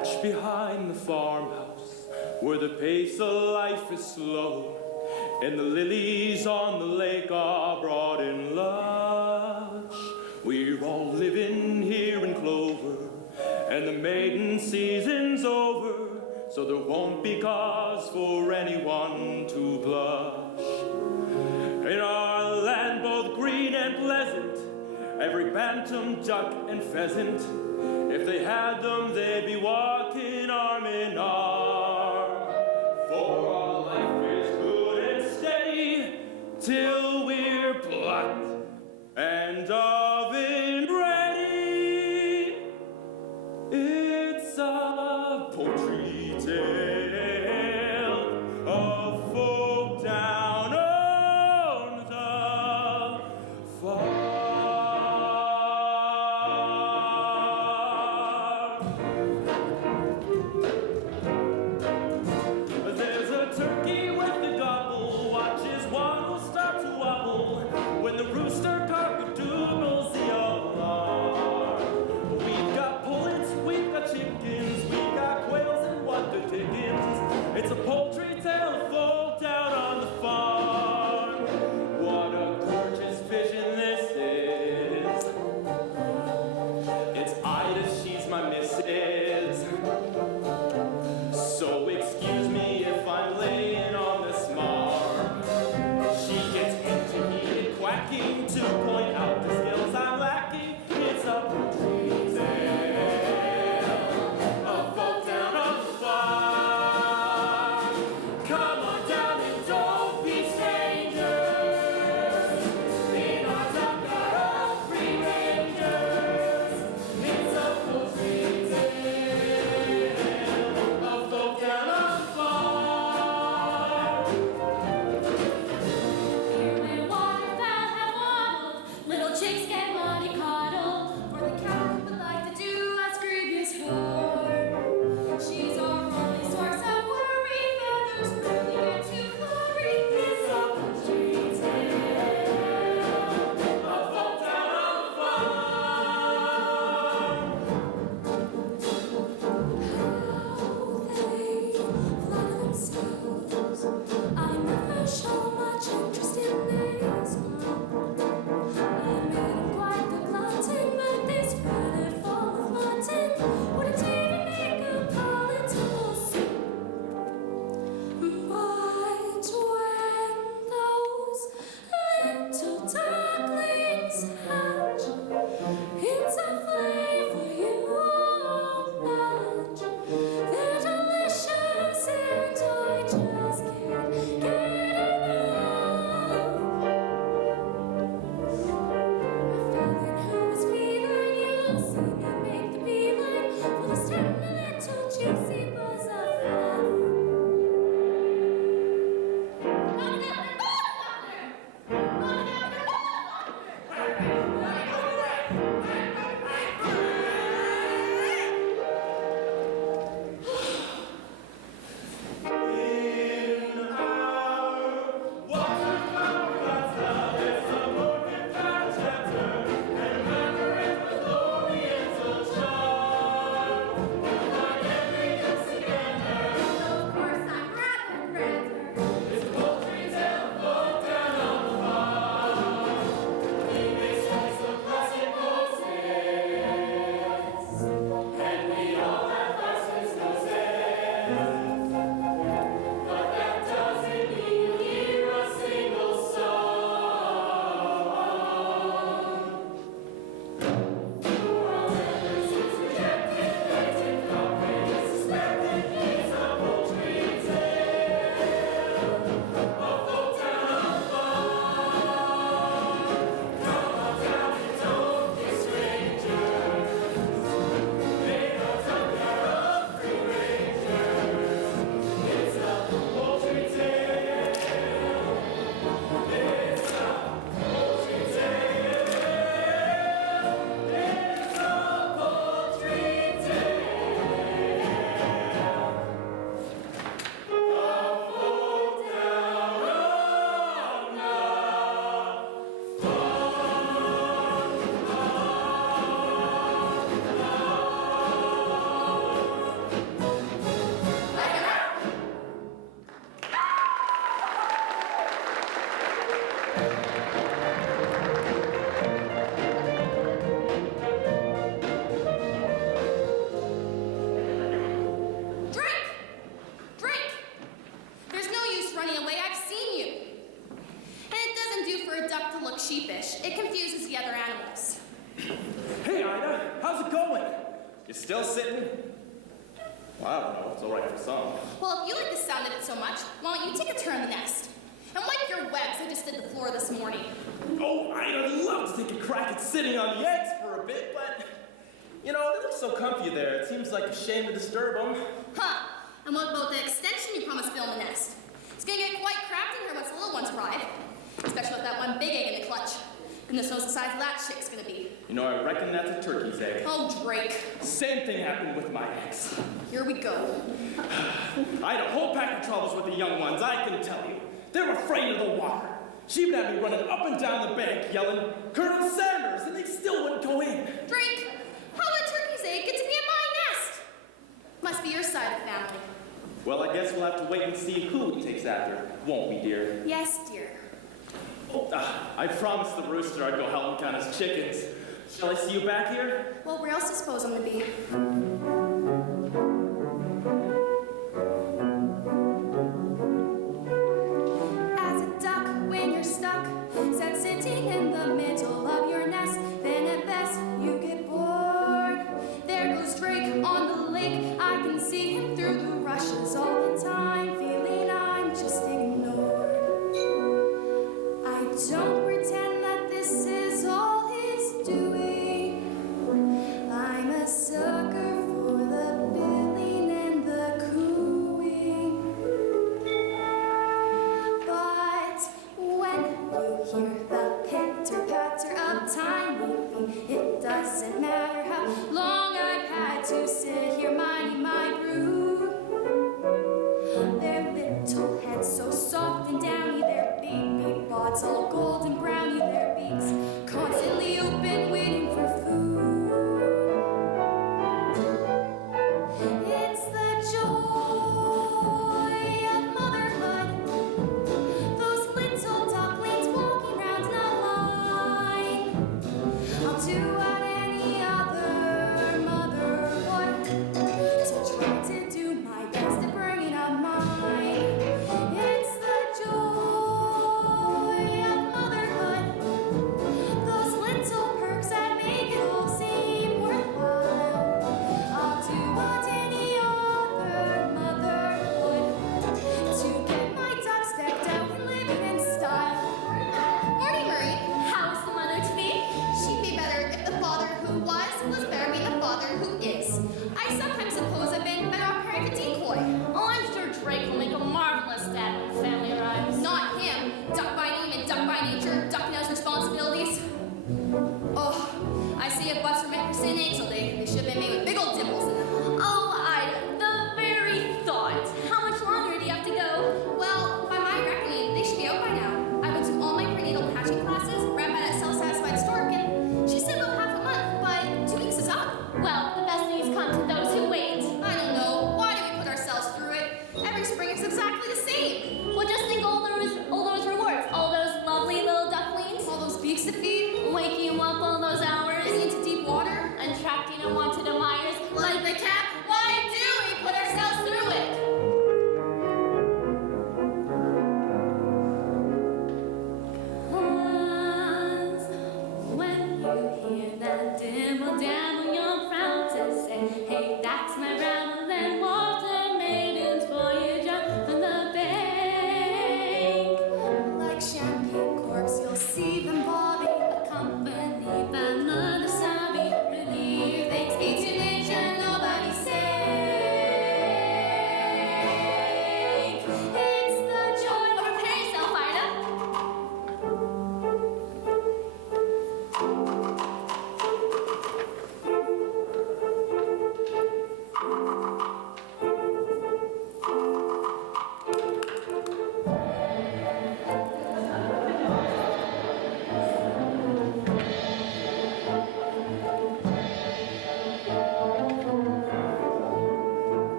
patch behind the farmhouse, where the pace of life is slow, and the lilies on the lake are broad and lush. We're all living here in clover, and the maiden season's over, so there won't be cause for anyone to blush. In our land both green and pleasant, every bantam, duck, and pheasant, if they had them, they'd be walking arm in arm. For our life is good and steady, till we're plucked and oven ready. It's a poultry tale of folk down on the farm. There's a Sheepish. It confuses the other animals. Hey, Ida, how's it going? You still sitting? Well, I don't know. It's all right for some. Well, if you like the sound of it so much, why don't you take a turn on the nest? And wipe your webs. I just did the floor this morning. Oh, I'd love to take a crack at sitting on the eggs for a bit, but, you know, they look so comfy there. It seems like a shame to disturb them. Huh. And what about the extension you promised Bill in the nest? It's gonna get quite cramped in here once the little ones arrive. Especially with that one big egg in the clutch. Goodness knows the size of that chick's gonna be. You know, I reckon that's a turkey's egg. Oh, Drake. Same thing happened with my eggs. Here we go. I had a whole pack of troubles with the young ones, I can tell you. They're afraid of the water. She even had me running up and down the bank yelling, "Colonel Sanders," and they still wouldn't go in. Drake, how did a turkey's egg get to be in my nest? Must be your side of the family. Well, I guess we'll have to wait and see who he takes after, won't we, dear? Yes, dear. Oh, I promised the rooster I'd go help him count his chickens. Shall I see you back here? Well, where else do you suppose I'm gonna be? As a duck when you're stuck, sad sitting in the middle of your nest, then at best you get bored. There goes Drake on the lake, I can see him through the rushes all the time, feeling I'm just ignored. Don't pretend that this is all he's doing. I'm a sucker for the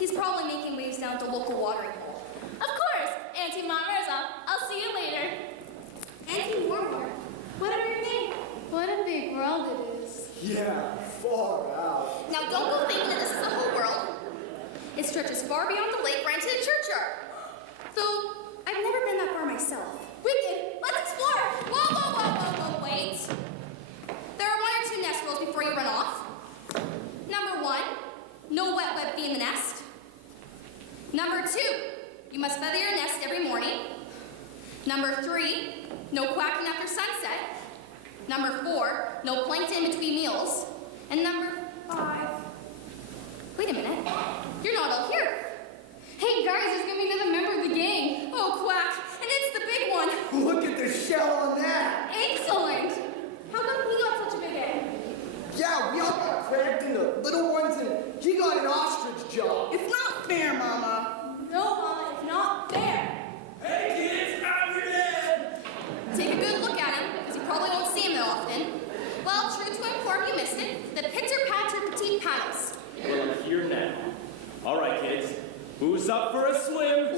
He's probably making waves down at the local watering hole. Of course, Auntie Marmarza. I'll see you later. Auntie Marmar, whatever your name. What a big world it is. Yeah, far out. Now don't go thinking that this is the whole world. It stretches far beyond the lake right into the churchyard. Though, I've never been that far myself. Wicked, let's explore. Whoa, whoa, whoa, whoa, whoa, wait. There are 1 or 2 nest rules before you run off. Number 1, no wet web fee in the nest. Number 2, you must feather your nest every morning. Number 3, no quacking after sunset. Number 4, no plankton in between meals. And number 5, wait a minute, you're not all here. Hey guys, there's gonna be another member of the gang. Oh, quack, and it's the big one. Look at the shell on that. Excellent. How come we got such a big egg? Yeah, we all got cramped in the little ones and he got an ostrich job. It's not fair, Mama. No, Mama, it's not fair. Hey kids, I'm your dad! Take a good look at him, because you probably won't see him that often. Well, true to inform you missed it, the pitter-patter petite paddles. Well, I'm here now. All right, kids. Who's up for a swim?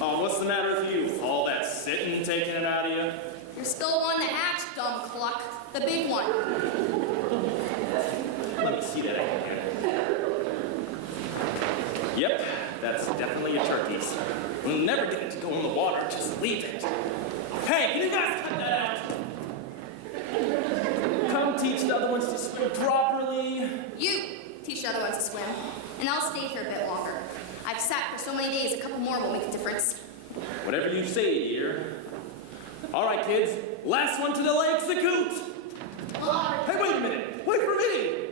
Oh, what's the matter with you? All that sitting taking it out of you? You're still one to hatch, dumb cluck. The big one. Let me see that again. Yep, that's definitely a turkey's. We'll never get it to go in the water, just leave it. Hey, can you guys cut that out? Come teach the other ones to swim properly. You teach the other ones to swim, and I'll stay here a bit longer. I've sat for so many days, a couple more will make a difference. Whatever you say, dear. All right, kids, last one to the lakes, the coot. Hey, wait a minute. Wait for me.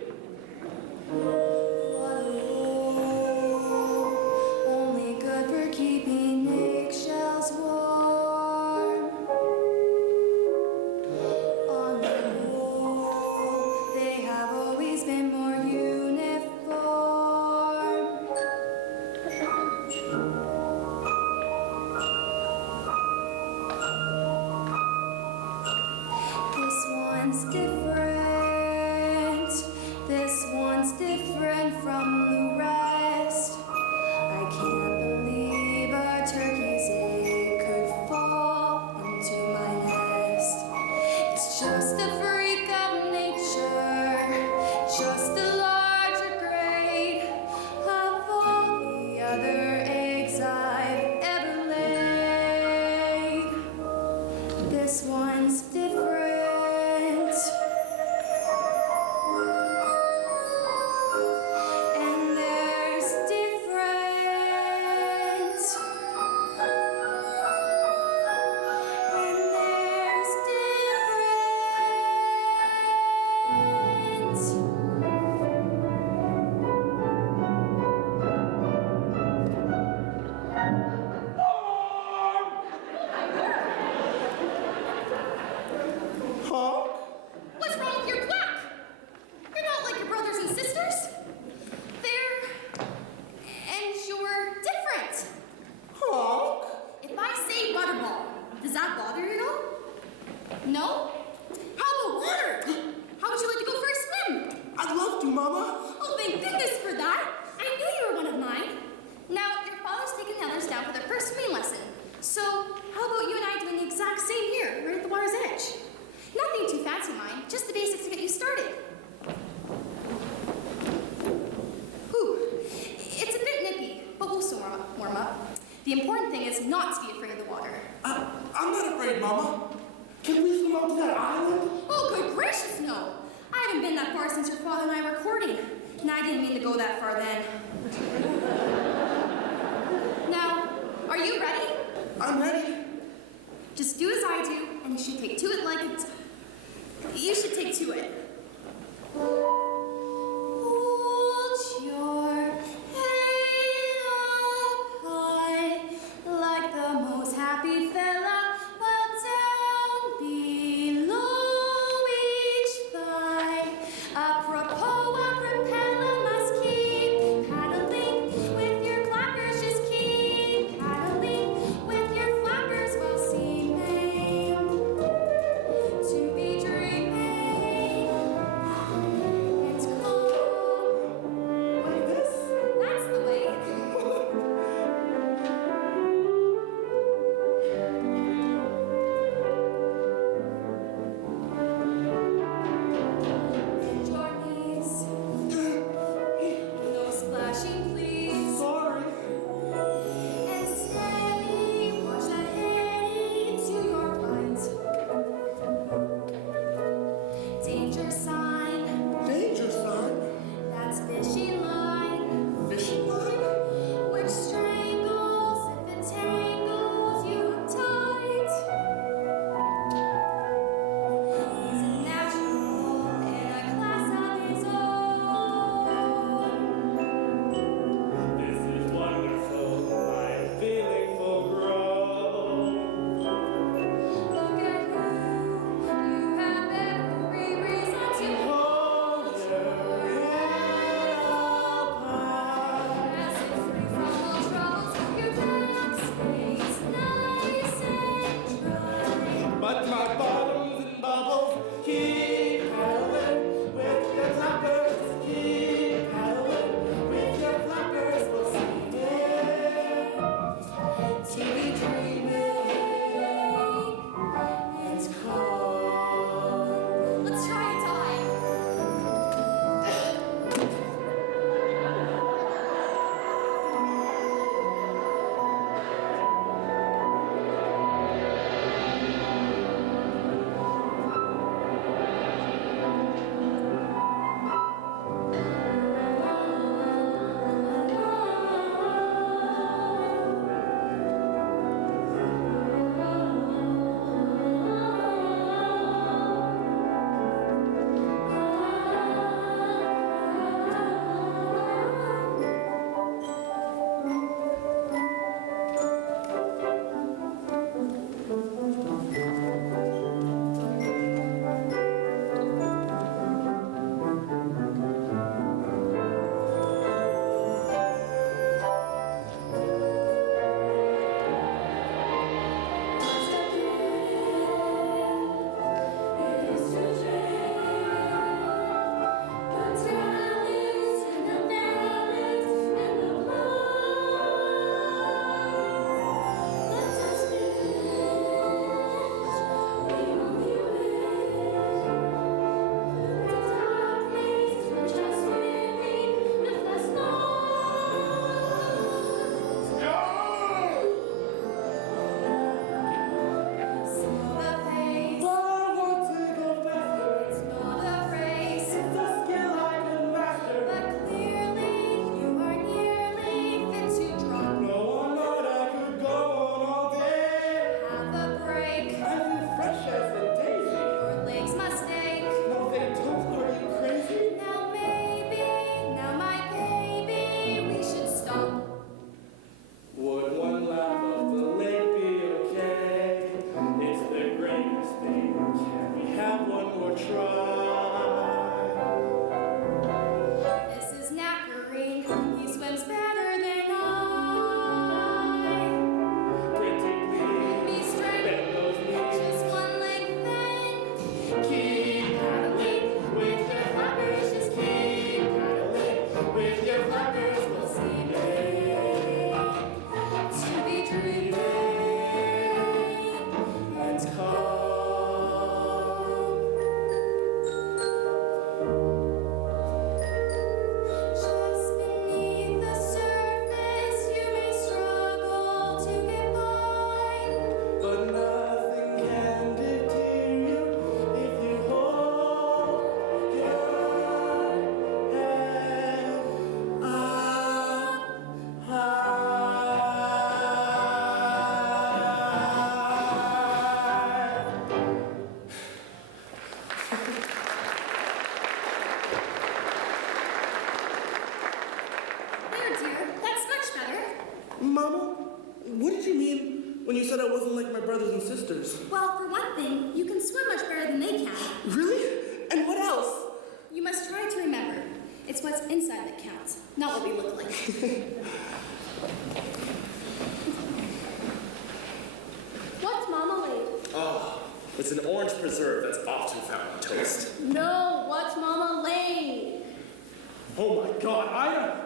Only good for keeping eggshells warm. On the whole, they have always been more uniform. This one's different. This one's different from the rest. I can't believe a turkey's egg could fall into my nest. It's just a freak of nature, just a larger grade of all the other eggs I've ever laid. This one's different. And there's different. And there's different. Huh? What's wrong with your quack? You're not like your brothers and sisters. And you're different. Honk? If I say butterball, does that bother you at all? No? How about water? How would you like to go for a swim? I'd love to, Mama. Oh, thank goodness for that. I knew you were one of mine. Now, your father's taking the others down for their first swimming lesson. So, how about you and I doing the exact same here, right at the water's edge? Nothing too fancy, mind. Just the basics to get you started. Whew. It's a bit nippy, but we'll soon warm up. The important thing is not to be afraid of the water. I'm not afraid, Mama. Can we swim out to that island? Oh, good gracious, no. I haven't been that far since your father and I were courting. And I didn't mean to go that far then. Now, are you ready? I'm ready. Just do as I do, and you should take to it like it's... You should take to it. Hold your head up high, like the most happy fella, while down below each thigh. Apropos, a propeller must keep paddling with your clappers. Just keep paddling with your flappers while seeming to be dreaming. Mama, what did you mean when you said I wasn't like my brothers and sisters? Well, for one thing, you can swim much better than they can. Really? And what else? You must try to remember. It's what's inside that counts, not what we look like. What's Mama laid? Oh, it's an orange preserve that's often found on toast. No, what's Mama laid? Oh my God, Ida.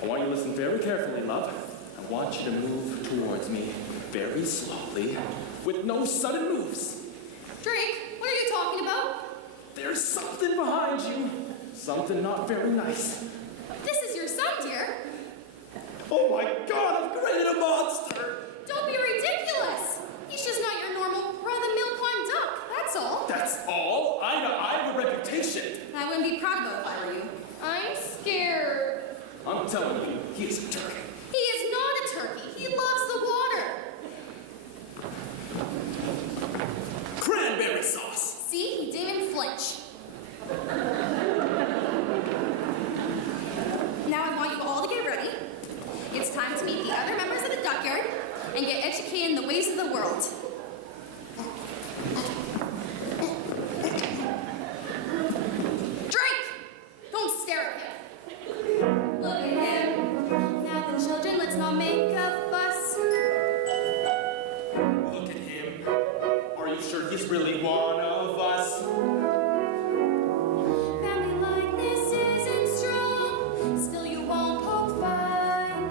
I want you to listen very carefully, love. I want you to move towards me very slowly, with no sudden moves. Drake, what are you talking about? There's something behind you. Something not very nice. This is your son, dear. Oh my God, I've created a monster! Don't be ridiculous. He's just not your normal run-of-the-mill pond duck, that's all. That's all? Ida, I have a reputation. I wouldn't be proud of it if I were you. I'm scared. I'm telling you, he is a turkey. He is not a turkey. He loves the water. Cranberry sauce. See, he didn't even flinch. Now I want you all to get ready. It's time to meet the other members of the duck yard and get educated in the ways of the world. Drake! Don't stare at him. Look at him. Now the children, let's not make a fuss. Look at him. Are you sure he's really one of us? Family likeness isn't strong, still you won't poke fun.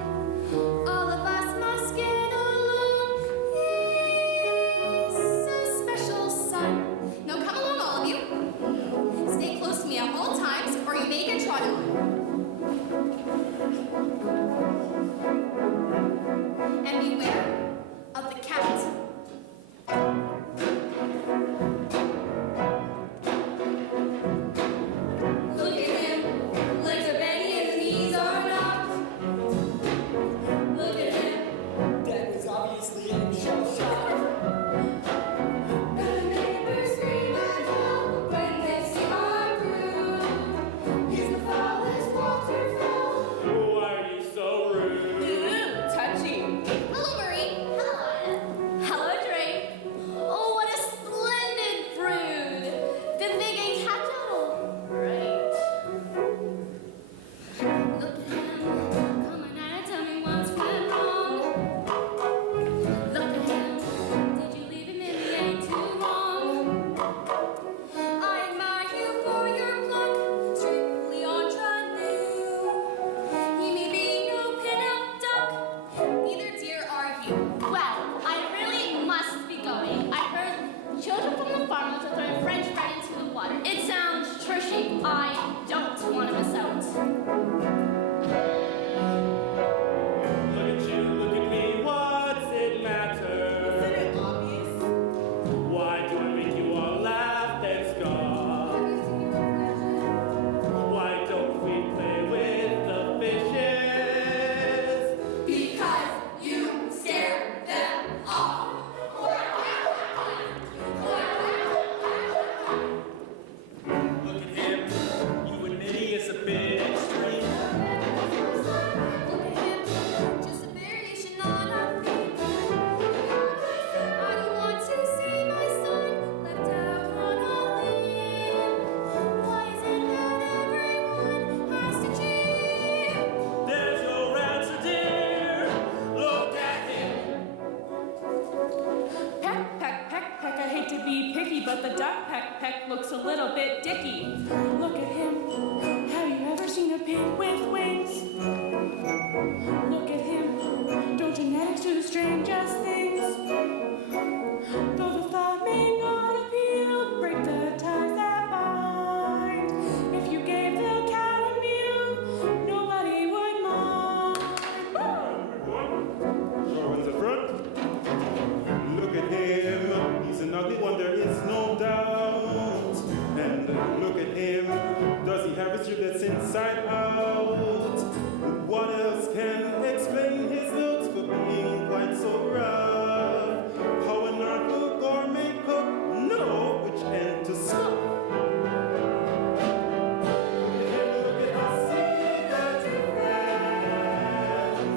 All of us must get along. He's a special son. Now come along, all of you. Stay close to me at all times, or you may get trodden on. And beware of the cat. Look at him, legs are bending and his knees are knocked. Look at him. Dad was obviously in shell shock. The neighbors scream and howl when they see our crew. He's the foulest waterfowl. Why are you so rude? Touchy. Hello, Marie. Hello. Hello, Drake. Oh, what a splendid brood. Did they get catch all right? Look at him, coming at it, tell me what's went wrong. Look at him, did you leave him in the end too long? I admire you for your pluck, strictly ingenue. He may be no pin-up duck, neither dear are you. Well, I really must be going. I heard children from the farmers are throwing French bread into the water. It sounds trushy. I don't want to miss out. Look at you, look at me, what's it matter? Isn't it obvious? Why do I make you all laugh and scoff? Why don't we play with the fishes? Because you scare them off. Look at him, you admit he is a bit extreme. Look at him, just a variation on a theme. I don't want to see my son left out on a limb. Why is it that everyone has to cheer? There's your answer, dear. Look at him. Peck, peck, peck, peck, I hate to be picky, but the duck peck, peck looks a little bit dicky. Look at him. Have you ever seen a pig with wings? Look at him. Don't genetics do the strangest things? Though the thought may not appeal, break the ties that bind. If you gave the cat a meal, nobody would mind. Sure one's the front. Look at him, he's an ugly one, there is no doubt. And look at him, does he have a strip that's inside out? What else can explain his looks for being quite so rough? How an artful gourmet cook know which end to suck. Look at us, see the difference.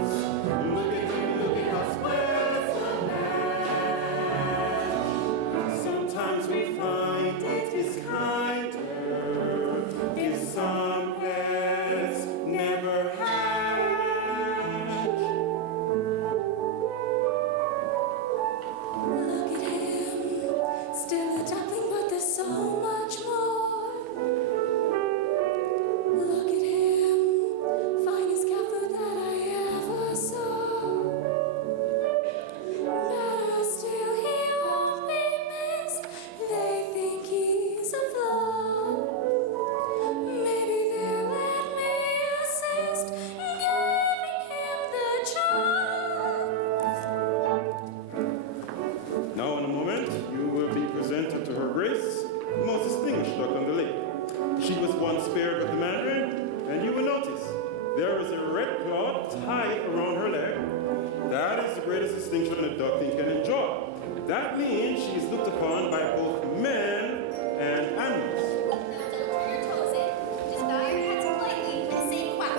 than a duckling can enjoy. That means she is looked upon by both men and animals. Now don't turn your toes in. Just bow your heads politely and say quack.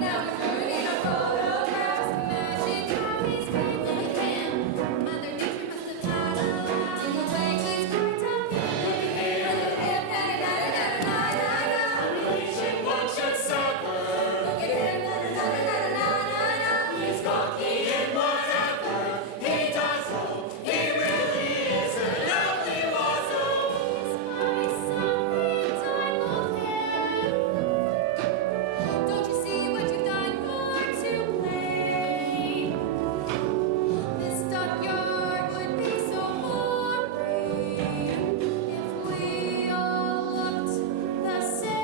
Now we're moving our photographs. Imagine how he's feeling again. Mother Nature must have taught him in the way he's going to be. Look at him, na-na-na-na-na-na-na. Relation one should suffer. Look at him, na-na-na-na-na-na-na. He's cocky in whatever he does. He really is a lovely wazzle. My son means I love him. Don't you see what you've done? You're to blame. This stockyard would be so boring if we all looked the same.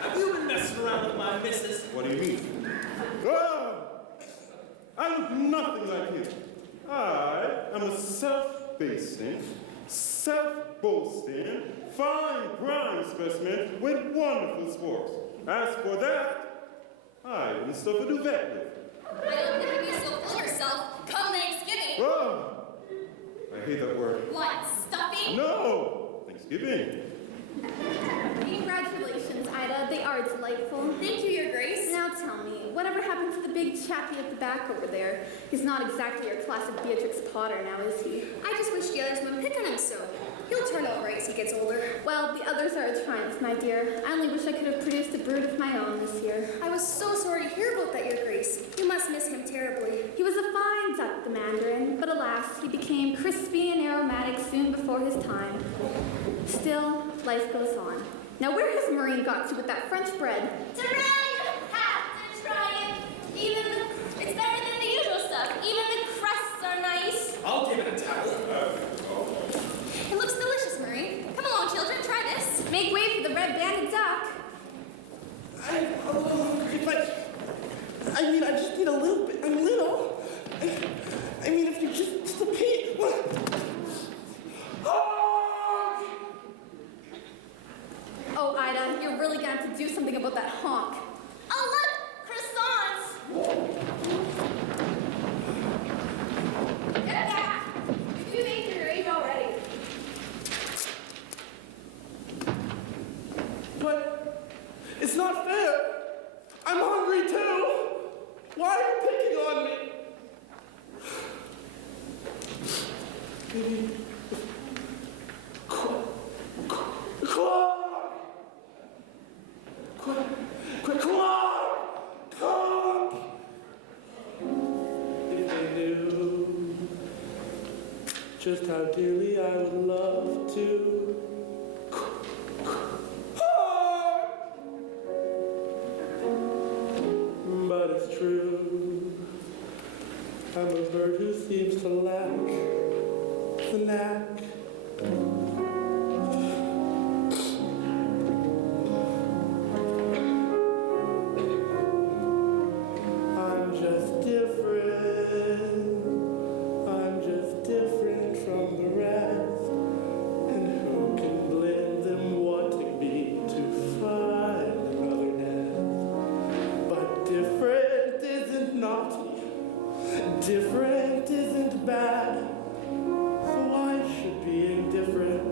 Have you been messing around with my missus? What do you mean? Ah! I look nothing like him. I am a self-basting, self-boasting, fine prime specimen with wonderful sports. As for that, I wouldn't stuff a duvet with. I don't think you'd be so full of yourself come Thanksgiving. Oh! I hate that word. What, stuffing? No! Thanksgiving. Congratulations, Ida. They are delightful. Thank you, Your Grace. Now tell me, whatever happened to the big chappie at the back over there? He's not exactly your classic Beatrix Potter now, is he? I just wish the others wouldn't pick on him so. He'll turn out right as he gets older. Well, the others are a triumph, my dear. I only wish I could have produced a brood of my own this year. I was so sorry to hear about that, Your Grace. You must miss him terribly. He was a fine duck, the Mandarin, but alas, he became crispy and aromatic soon before his time. Still, life goes on. Now where has Maureen got to with that French bread? Try, you have to try it. It's better than the usual stuff. Even the crusts are nice. I'll give it a towel. It looks delicious, Marie. Come along, children, try this. Make way for the red-banded duck. I just need a little bit. I'm little. I mean, if you just a pee. Oh, Ida, you're really gonna have to do something about that honk. Oh, look! Croissants! Get back! You think you're age already. But it's not fair. I'm hungry too. Why are you picking on me? If they knew just how dearly I would love to. But it's true, I'm a bird who seems to lack the knack. I'm just different. I'm just different from the rest. And who can blame them wanting me to find another nest? But different isn't naughty. Different isn't bad. So why should being different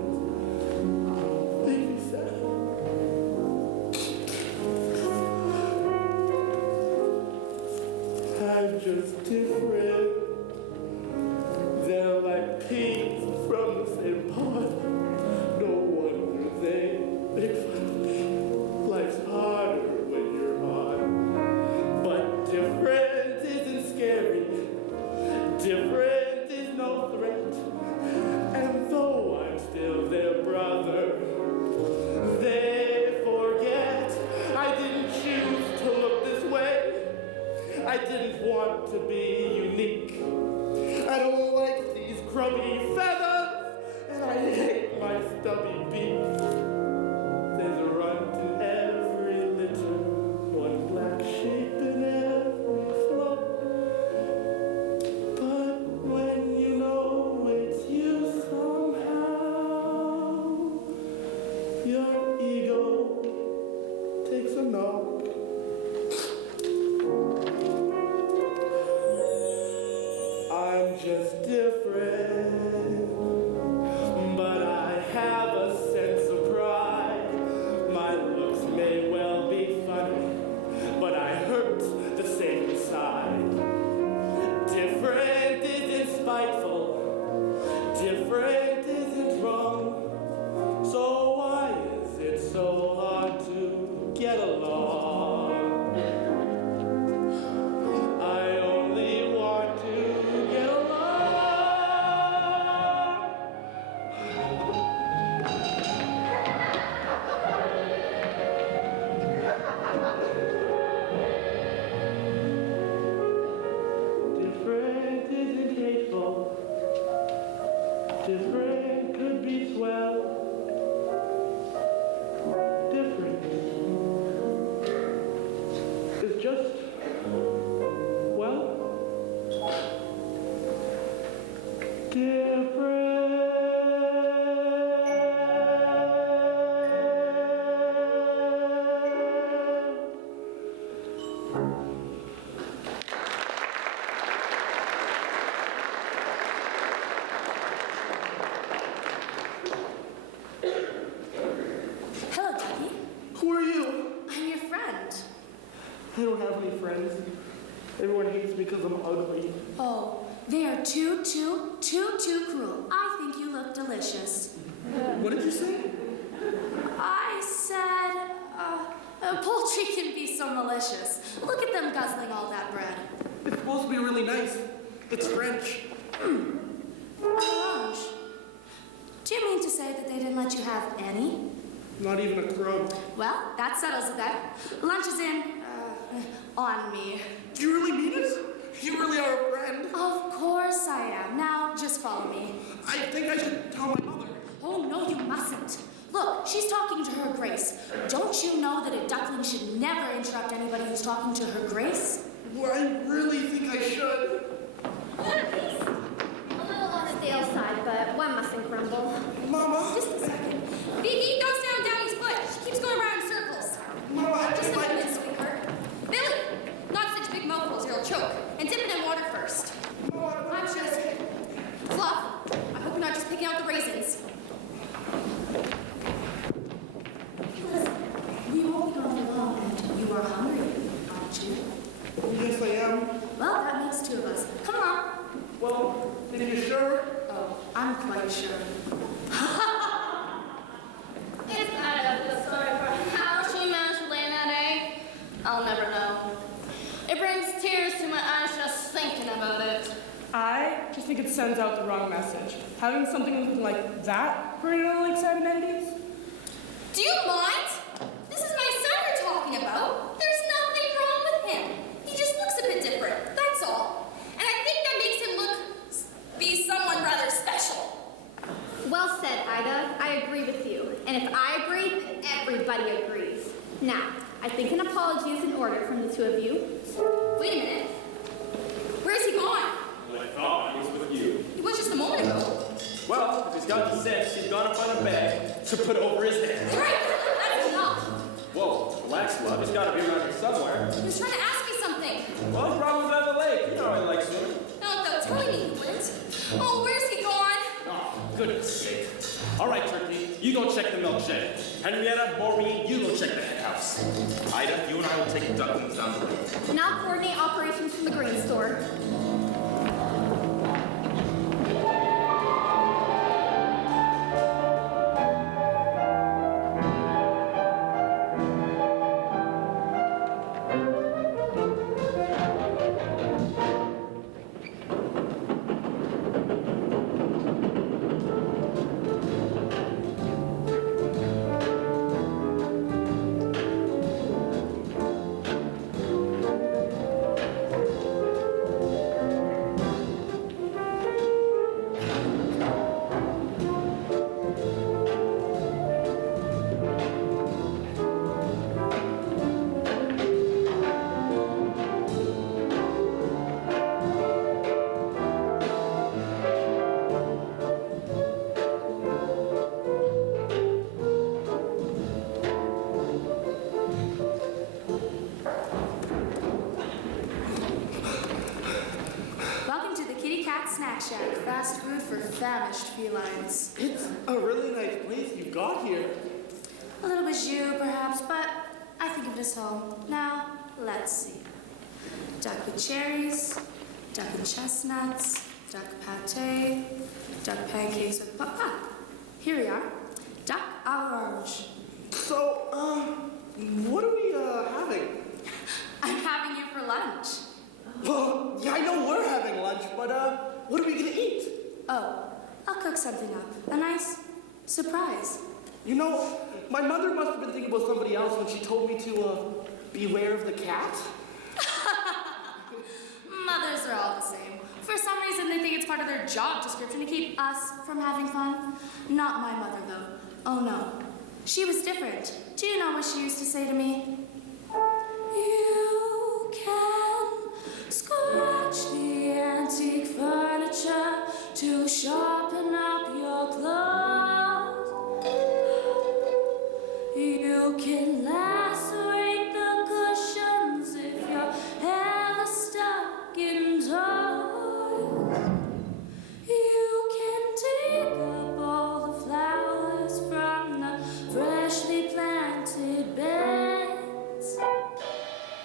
I don't like these grubby feathers, and I hate my stubby beak. There's a runt in every litter, one black sheep in every flock. But when you know it's you somehow, your ego takes a knock. I'm just different, but I have a sense of pride. My looks may well be funny, but I hurt the same inside. Different isn't spiteful, different isn't wrong. So why is it so hard to get along? I only want to get along. Different isn't hateful. Different could be swell. Different is just, well, Hello, Ducky. Who are you? I'm your friend. I don't have any friends. Everyone hates me because I'm ugly. Oh, they are too cruel. I think you look delicious. What did you say? I said, poultry can be so malicious. Look at them guzzling all that bread. It's supposed to be really nice. It's French. Orange. Do you mean to say that they didn't let you have any? Not even a crumb. Well, that settles it then. Lunch is in, on me. Do you really mean it? You really are a friend. Of course I am. Now, just follow me. I think I should tell my mother. Oh, no, you mustn't. Look, she's talking to her Grace. Don't you know that a duckling should never interrupt anybody who's talking to her Grace? Well, I really think I should. A little on the stale side, but one mustn't grumble. Mama. Just a second. Vivi, don't stay on Downey's foot. She keeps going around in circles. Mama, I Just a like minute, sweetheart. Billy, not such big mouthfuls or you'll choke. And dip it in water first. I'm just... Fluff, I hope you're not just picking out the raisins. Listen, we won't be gone long, and you are hungry, aren't you? Yes, I am. Well, that makes two of us. Come on. Well, are you sure? Oh, I'm quite sure. It's kind of a story for how she managed to lay that egg. I'll never know. It brings tears to my eyes just thinking about it. I just think it sends out the wrong message. Having something like that for little excited entities? Do you mind? This is my son you're talking about. There's nothing wrong with him. He just looks a bit different, that's all. And I think that makes him be someone rather special. Well said, Ida. I agree with you. And if I agree, then everybody agrees. Now, I think an apology is in order from the two of you. Wait a minute. Where's he gone? Well, I thought I was with you. He was just a moment ago. Well, if he's got the sense, he's gonna find a bag to put over his head. Right, that's enough. Whoa, relax, love. He's gotta be around here somewhere. He was trying to ask me something. Well, he probably was at the lake. You know I like swimming. Not without telling me he went. Oh, where's he gone? Oh, goodness sake. All right, Turkey, you go check the milk shed. Henrietta, Maureen, you go check the hen house. Ida, you and I will take the ducklings down the road. And I'll coordinate operations from the grain store. Shack, fast food for famished felines. It's a really nice place you've got here. A little bijou, perhaps, but I think of it as home. Now, let's see. Duck with cherries, duck and chestnuts, duck pate, duck pancakes with here we are. Duck à l'orange. So, what are we, having? I'm having you for lunch. Well, yeah, I know we're having lunch, but, what are we gonna eat? Oh, I'll cook something up. A nice surprise. You know, my mother must have been thinking about somebody else when she told me to, beware of the cat. Mothers are all the same. For some reason, they think it's part of their job description to keep us from having fun. Not my mother, though. Oh, no. She was different. Do you know what she used to say to me? You can scratch the antique furniture to sharpen up your clothes. You can lacerate the cushions if you're ever stuck indoors. You can dig up all the flowers from the freshly planted beds.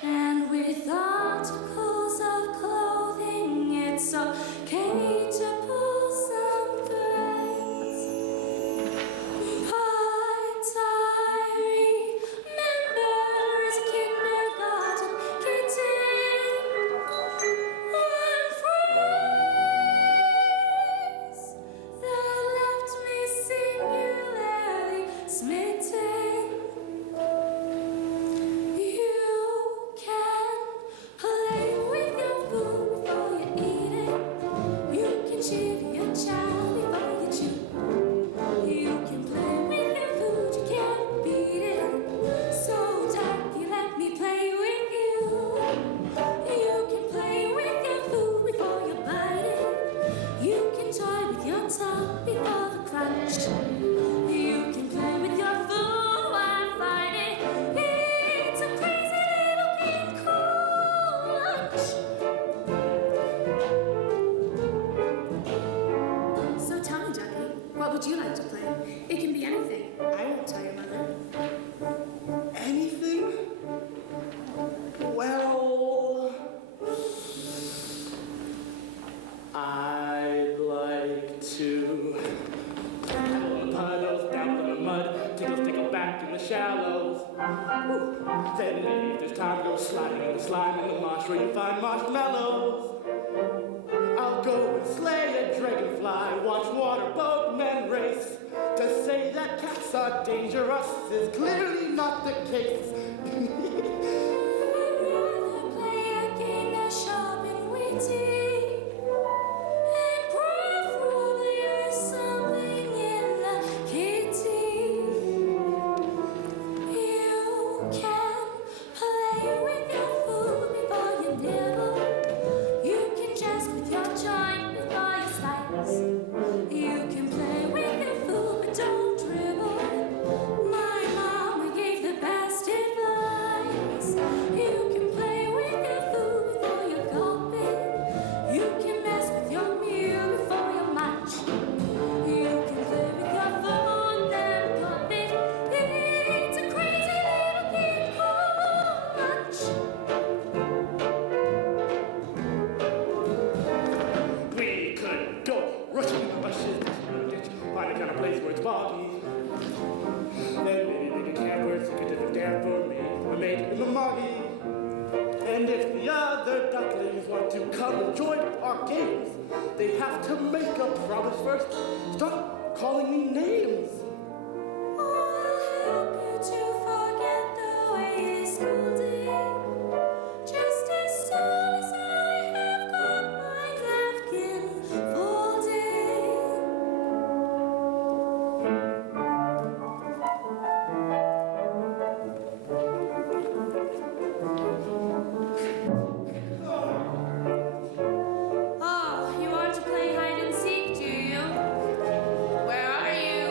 And with articles of clothing, it's okay to pull some threads. But I remember as a kindergarten kitten, one phrase that left me singularly smitten. You can play with your food before you eat it. You can chew your child before you chew. You can play with your food, you can't beat it. So Ducky, let me play with you. You can play with your food before you bite it. You can toy with your tongue before the crunch. You can play with your food while fighting. It's a crazy little game called lunch. So tell me, Ducky, what would you like to play? It can be anything. I won't tell your mother. Anything? Well, I'd like to paddle in puddles, dabble in the mud, tickle back in the shallows. Woo. Then maybe if there's time, go sliding in the slime in the marsh where you find marshmallows. I'll go and slay a dragonfly, watch water boatmen race. To say that cats are dangerous is clearly not the case. I'd rather play a game that's sharp and witty. And preferably there's something in the kitty. You can play with your food before you nibble. You can jest with your joint before you slice. You can play with your food, but don't dribble. My mama gave the best advice. You can play with your food before you gulp it. You can mess with your meal before you munch. You can play with your food, then pop it. It's a crazy little game called lunch. We could go rushing, find a kind of place where it's boggy. Then maybe make a camp where it's like a different dam for me, a mate in the moggy. And if the other ducklings want to come and join our games, they have to make a promise first. Stop calling me names. I'll help you to forget the way they scolded. Just as soon as I have got my napkin folded. Oh, you want to play hide and seek, do you? Where are you?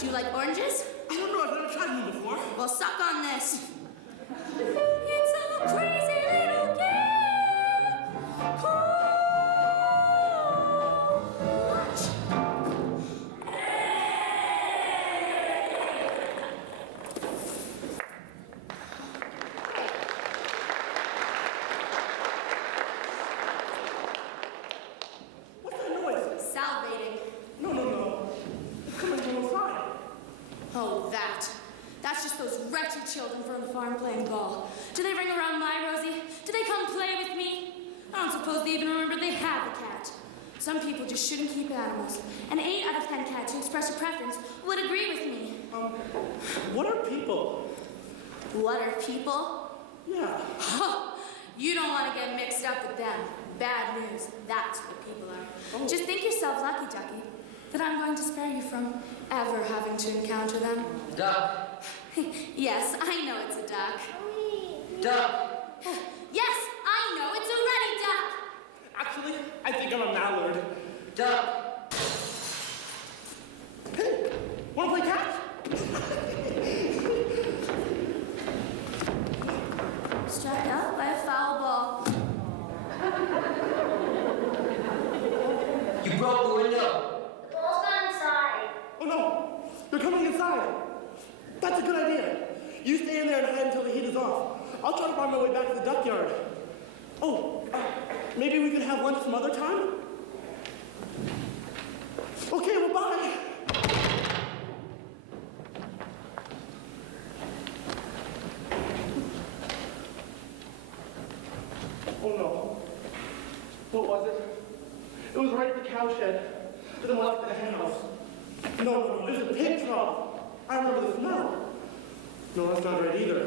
Do you like oranges? I don't know, I've never tried one before. Well, suck on this. It's a crazy little game called Lunch. What's that noise? Salivating. No. It's coming from inside. Oh, that's just those wretched children from the farm playing ball. Do they ring around my Rosie? Do they come play with me? I don't suppose they even remember they have a cat. Some people just shouldn't keep animals. And 8 out of 10 cats who express a preference would agree with me. What are people? What are people? Yeah. Huh. You don't want to get mixed up with them. Bad news, that's what people are. Oh. Just think yourself lucky, Ducky, that I'm going to spare you from ever having to encounter them. Duck. Yes, I know it's a duck. Duck. Yes, I know it's a ruddy duck. Actually, I think I'm a mallard. Duck. Hey, wanna play catch? Struck out by a foul ball. You broke the window. The ball's gone inside. Oh no, they're coming inside. That's a good idea. You stay in there and hide until the heat is off. I'll try to find my way back to the duck yard. Oh, maybe we could have lunch some other time? Okay, well, bye. Oh no. What was it? It was right in the cow shed. But then we left in the hen house. No, it was a pig trough. I remember the smell. No, that's not right either.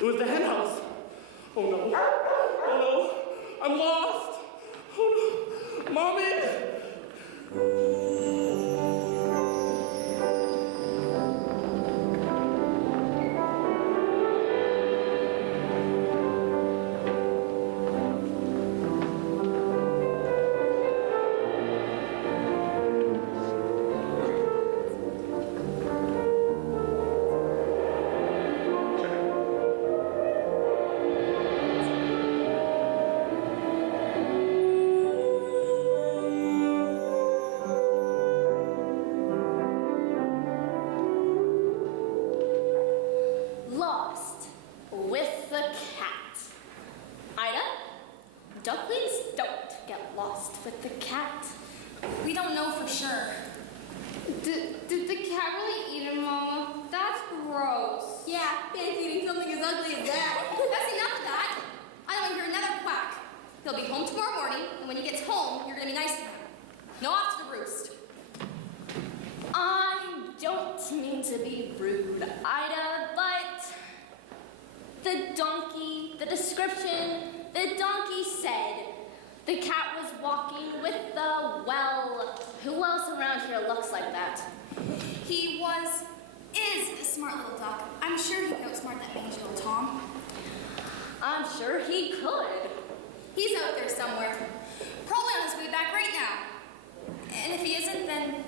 It was the hen house. Oh no. Oh no. I'm lost. Oh no. Mommy! Lost with the cat. Ida, ducklings don't get lost with the cat. We don't know for sure. Did the cat really eat him, Mama? That's gross. Yeah, fancy eating something as ugly as that. That's enough of that. I don't want to hear another quack. He'll be home tomorrow morning, and when he gets home, you're going to be nice to him. No off to the roost. I don't mean to be rude, Ida, but the description, the donkey said the cat was walking with the, well, who else around here looks like that? He is a smart little duck. I'm sure he could outsmart that mangy old Tom. I'm sure he could. He's out there somewhere. Probably on his way back right now. And if he isn't, then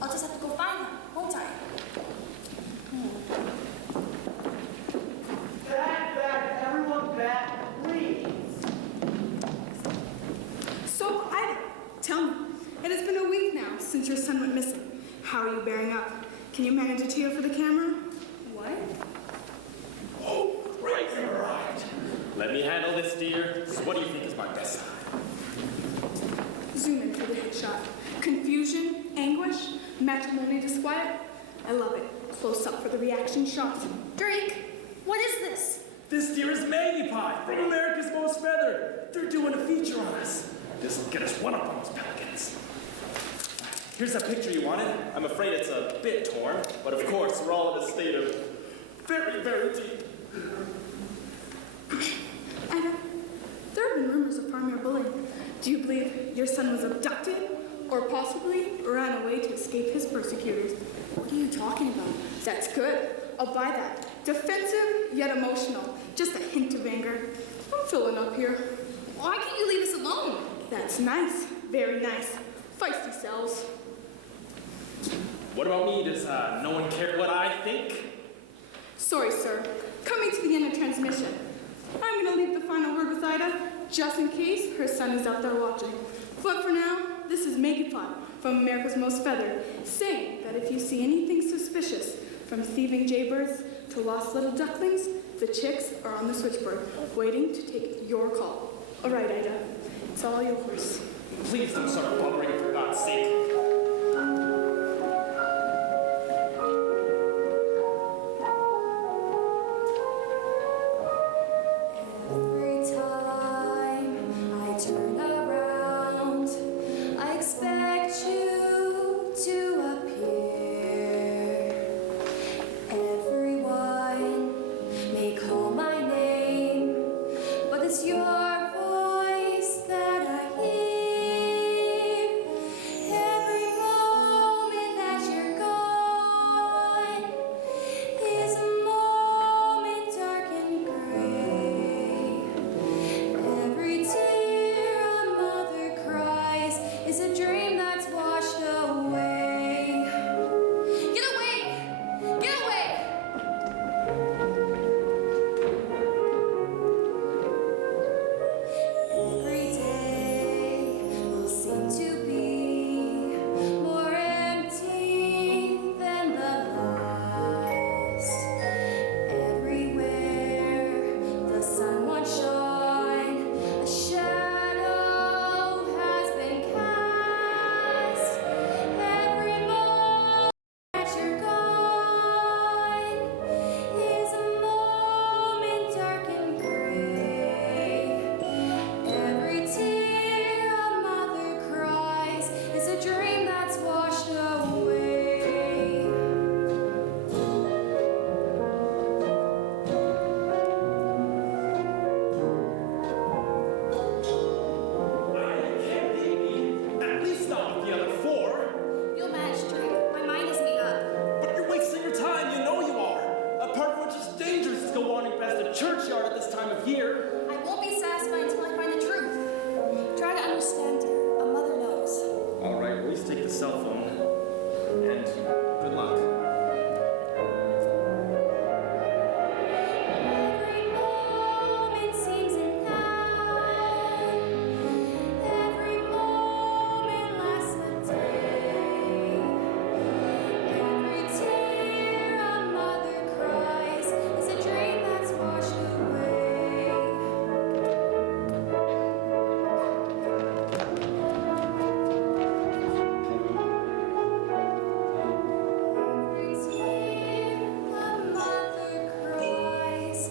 I'll just have to go find him, won't I? Back, everyone back, please. So, Ida, tell me, it has been a week now since your son went missing. How are you bearing up? Can you manage a tale for the camera? What? Oh, right, you're right. Let me handle this, dear. So what do you think is my best side? Zoom in for the headshot. Confusion, anguish, matrimony disquiet. I love it. Close up for the reaction shot. Drake, what is this? This deer is Magpie from America's Most Feathered. They're doing a feature on us. This will get us one up on those pelicans. Here's that picture you wanted. I'm afraid it's a bit torn, but of course, we're all in a state of very, very deep. Ida, there have been rumors of farmyard bullying. Do you believe your son was abducted or possibly ran away to escape his persecutors? What are you talking about? That's good. I'll buy that. Defensive yet emotional. Just a hint of anger. I'm filling up here. Why can't you leave us alone? That's nice. Very nice. Feisty cells. What about me? Does no one care what I think? Sorry, sir. Coming to the end of transmission. I'm going to leave the final word with Ida, just in case her son is out there watching. But for now, this is Make It Fun from America's Most Feathered, saying that if you see anything suspicious, from thieving jaybirds to lost little ducklings, the chicks are on the switchboard, waiting to take your call. All right, Ida, it's all yours. Please don't start bothering, for God's sake. Every time I turn around, I expect you to appear. Everyone may call my name, but it's your voice that I hear. Every moment that you're gone is a moment dark and gray. Every tear a mother cries is a dream that's washed away. Get away! Get away! Every day will seem to be more empty than the last. Everywhere the sun won't shine, a shadow has been cast. Every moment that you're gone is a moment dark and gray. Every tear a mother cries is a dream that's washed away. At least not with the other four. You'll manage, Drake. My mind is made up. But you're wasting your time, you know you are. A park which is dangerous to go wandering past a churchyard at this time of year. I won't be satisfied until I find the truth. Try to understand, dear. A mother knows. All right, please take the cell phone. And good luck. Every moment seems an hour. Every moment lasts a day. Every tear a mother cries is a dream that's washed away. Every tear a mother cries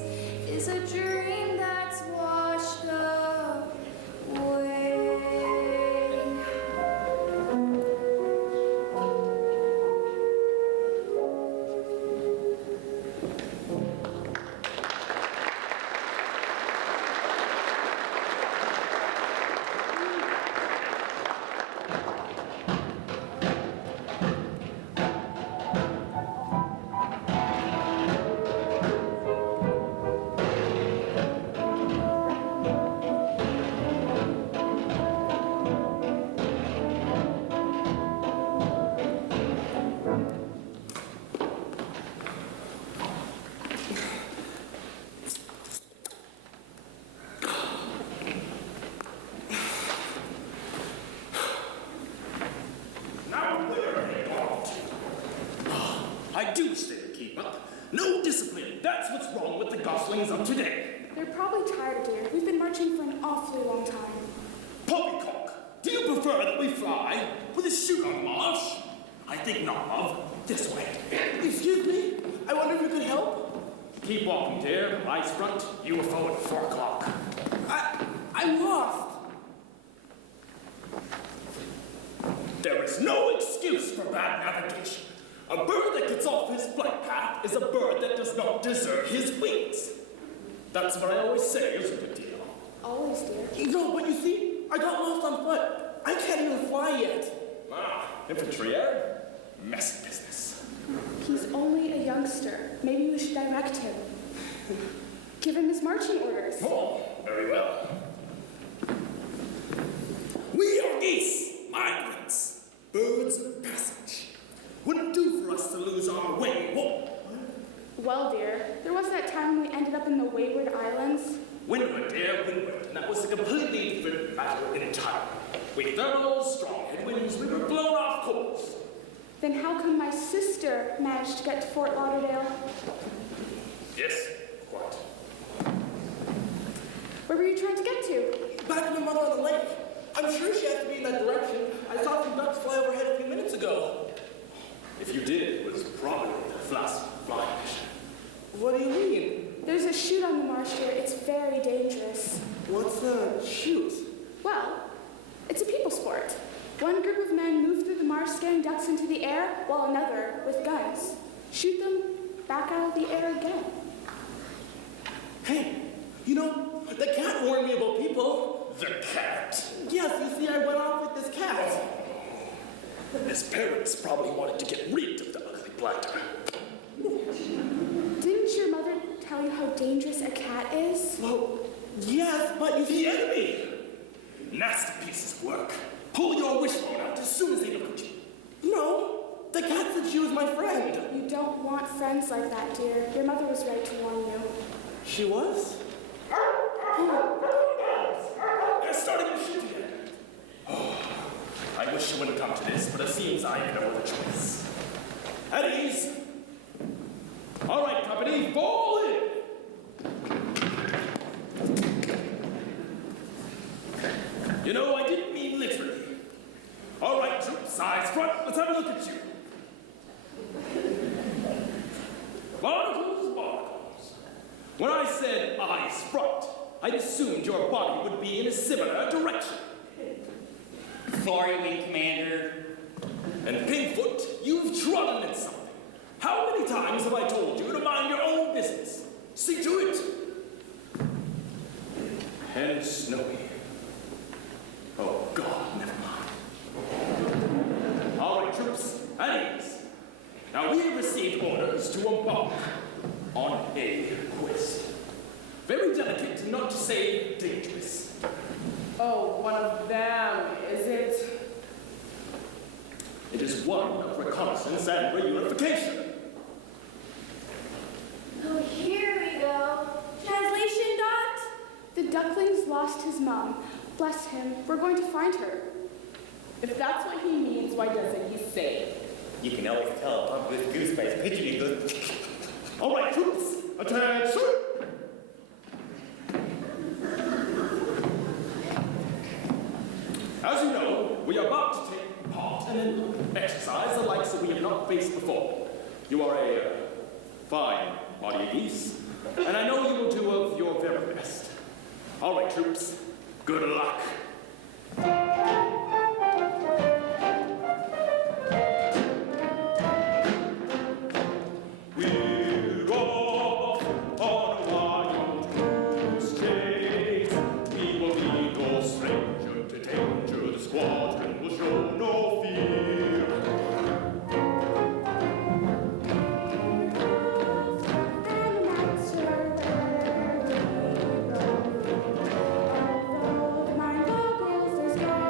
is a dream that's washed away. Now where are they gone to? I do say to keep up. No discipline. That's what's wrong with the goslings of today. They're probably tired, dear. We've been marching for an awfully long time. Poppycock, do you prefer that we fly with a chute on the marsh? I think not, love. This way. Excuse me? I wonder if you could help? Keep walking, dear. Eyes front. UFO at 4 o'clock. I'm lost. There is no excuse for bad navigation. A bird that gets off his flight path is a bird that does not deserve his wings. That's what I always say, isn't it, dear? Always, dear. No, but you see, I got lost on foot. I can't even fly yet. Infantry air? Messy business. He's only a youngster. Maybe we should direct him. Give him his marching orders. Oh, very well. We are geese, migrants, birds of passage. Wouldn't do in the Wayward Islands? Windward, dear, windward. And that was a completely different matter entirely. With thermals, strong headwinds, we were blown off course. Then how come my sister managed to get to Fort Lauderdale? Yes, quite. Where were you trying to get to? Back to my mother on the lake. I'm sure she has to be in that direction. I saw some ducks fly overhead a few minutes ago. If you did, it was probably the last flying mission. What do you mean? There's a chute on the marsh here. It's very dangerous. What's a chute? Well, it's a people sport. One group of men move through the marsh scaring ducks into the air, while another, with guns, shoot them back out of the air again. Hey, you know, the cat warned me about people. The cat. Yes, you see, I went off with this cat. His parents probably wanted to get rid of the ugly planter. Didn't your mother tell you how dangerous a cat is? Well, yes, but you see... The enemy! Nasty pieces of work. Pull your wishbone out as soon as they look at you. No, the cat said she was my friend. You don't want friends like that, dear. Your mother was right to warn you. She was? They're starting to shoot again. Oh, I wish it wouldn't come to this, but it seems I have no other choice. At ease. All right, company, fall in. You know, I didn't mean literally. All right, troops, eyes front. Let's have a look at you. Barnacles, barnacles. When I said eyes front, I'd assumed your body would be in a similar direction. Sorry, Wing Commander. And Pigfoot, you've trodden in something. How many times have I told you to mind your own business? See to it. And Snowy. Oh, God, never mind. All right, troops, at ease. Now, we have received orders to embark on a quest. Very delicate, not to say dangerous. Oh, one of them, is it? It is one of reconnaissance and reunification. Oh, here we go. Translation, Dot? The ducklings lost his mom. Bless him. We're going to find her. If that's what he means, why doesn't he say? You can always tell a pump with goose by his pigeon goes. All right, troops, attention! As you know, we are about to take part in an exercise the likes that we have not faced before. You are a fine body of geese, and I know you will do of your very best. All right, troops, good luck. We're off on a wild goose chase. We will be no stranger to danger. The squadron will show no fear. My logos are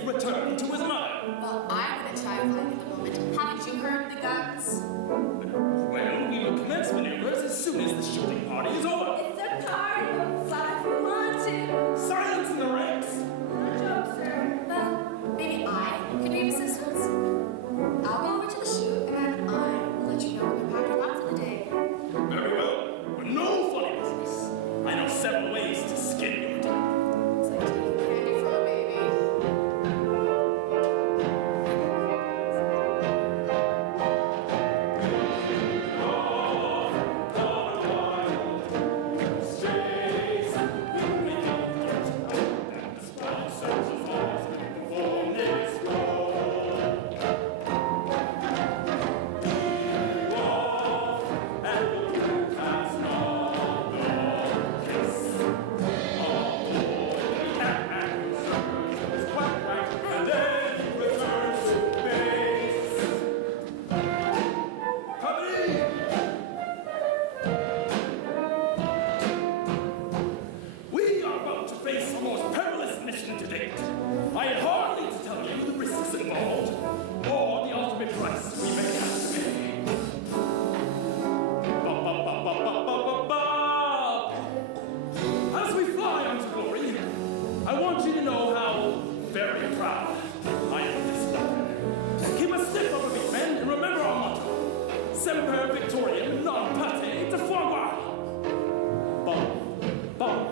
safe return to his mother. Well, I wouldn't try flying at the moment. Haven't you heard the guns? Well, we will commence maneuvers as soon as the shooting party is over. It's a party, but fly if you want to. Silence in the ranks! No joke, sir. Well, maybe I could be of assistance. I'll go over to the chute, and then I will let you know when you're packing up for the day. Very well, but no funny business. I know 7 ways to skin your teeth. It's like taking candy from a baby. We are about to face the most perilous mission to date. I had hardly to tell you the risks involved, or the ultimate price we may have to pay. Ba, ba, ba, ba, ba, ba, ba, ba. As we fly on to glory, I want you to know how very proud I am of this doctor. Keep a stiff upper beat, men, and remember our motto: Semper Victoriam, non pate de foie gras. Bum, bum.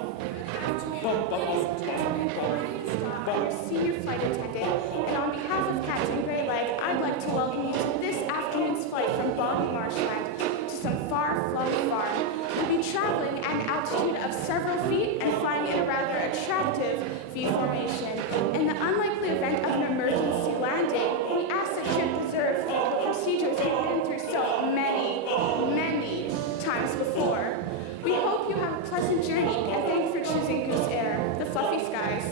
Senior flight attendant, and on behalf of Captain Greyleg, I'd like to welcome you to this afternoon's flight from Boggy Marshland to some far-flung farm. We'll be traveling at an altitude of several feet and flying in a rather attractive V formation. In the unlikely event of an emergency landing, we ask that you preserve the procedures we've been through so many times before. We hope you have a pleasant journey, and thank you for choosing Goose Air, the fluffy skies.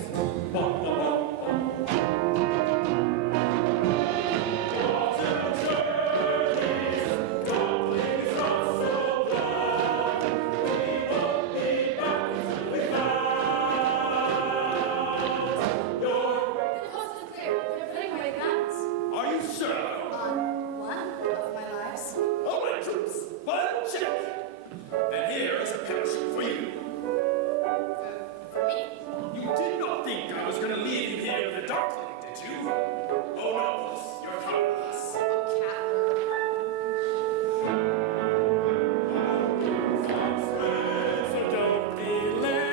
Are you sure? One of my lives. All right, troops, but check. And here is a parachute for you. For me? You did not think I was going to leave you here with a duckling, did you? Oh no, boss, you're powerless. A cat. So don't be late.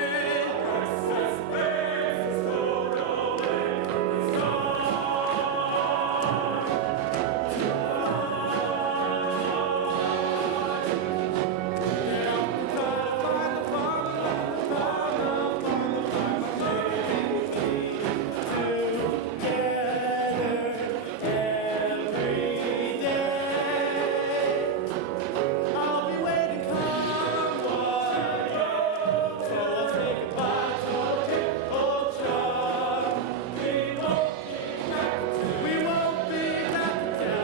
I'll be waiting, come what may. So I'll say goodbye to old Chuck. We won't be back until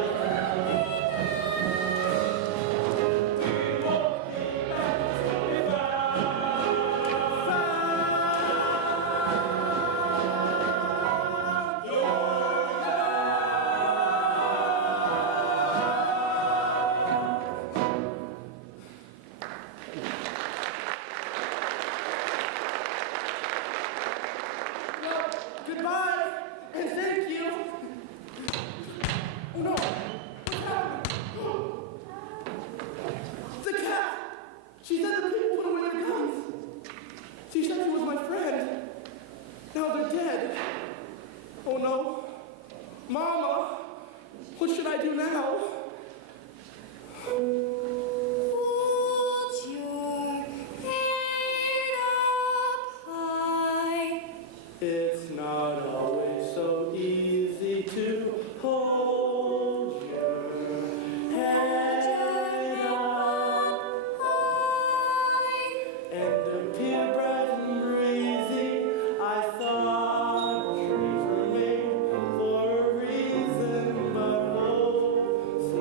Well, goodbye, and thank you. Oh no, what's happening? The cat! She said the people put away their guns. She said she was my friend. Now they're dead. Oh no. Mama, what should I do now? Hold your head up high. It's not always so easy to hold your head up and appear bright and breezy. I thought trees were made for a reason, but oh,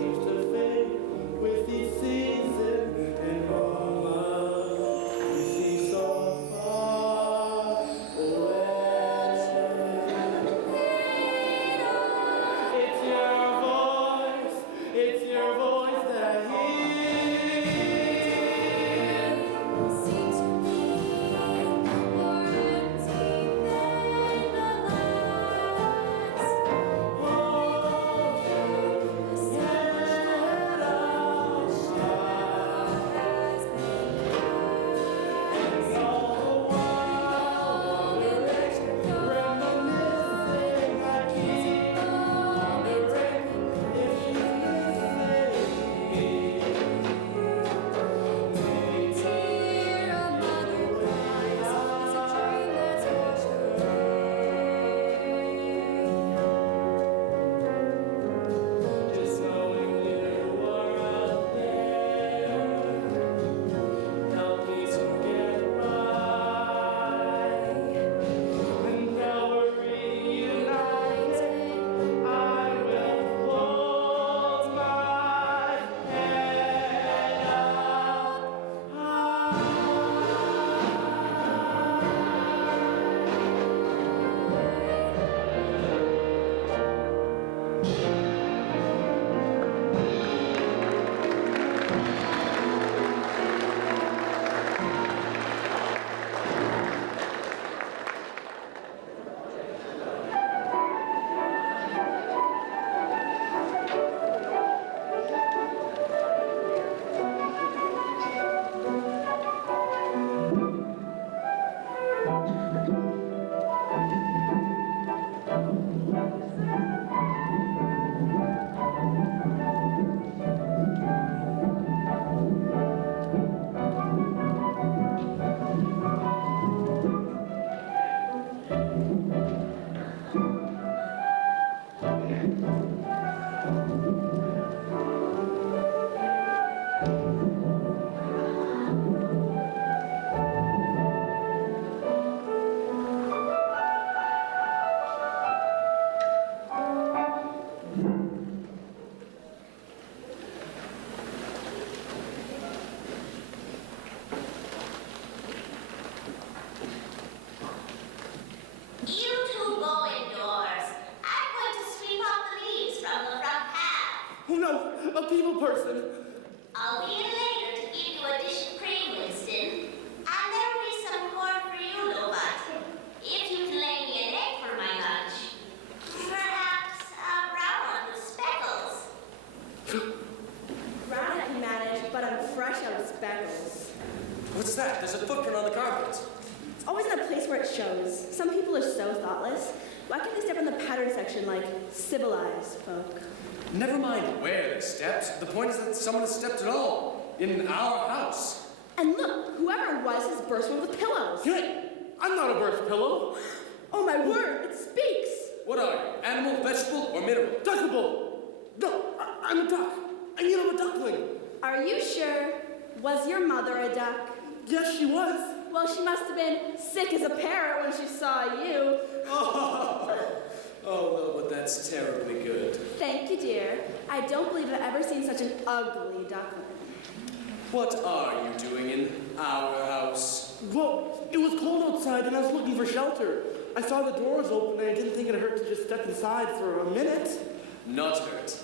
What's that? There's a footprint on the carpet. It's always in a place where it shows. Some people are so thoughtless. Why can't they step in the pattern section like civilized folk? Never mind where they stepped. The point is that someone has stepped at all. In our house. And look, whoever it was has burst one with pillows. Hey, I'm not a burst pillow. Oh my word, it speaks. What are you? Animal, vegetable, or mineral? Duckable. No, I'm a duck. And I'm a duckling. Are you sure? Was your mother a duck? Yes, she was. Well, she must have been sick as a parrot when she saw you. Oh, well, but that's terribly good. Thank you, dear. I don't believe I've ever seen such an ugly duckling. What are you doing in our house? Well, it was cold outside and I was looking for shelter. I saw the doors open and I didn't think it hurt to just step inside for a minute. Not hurt.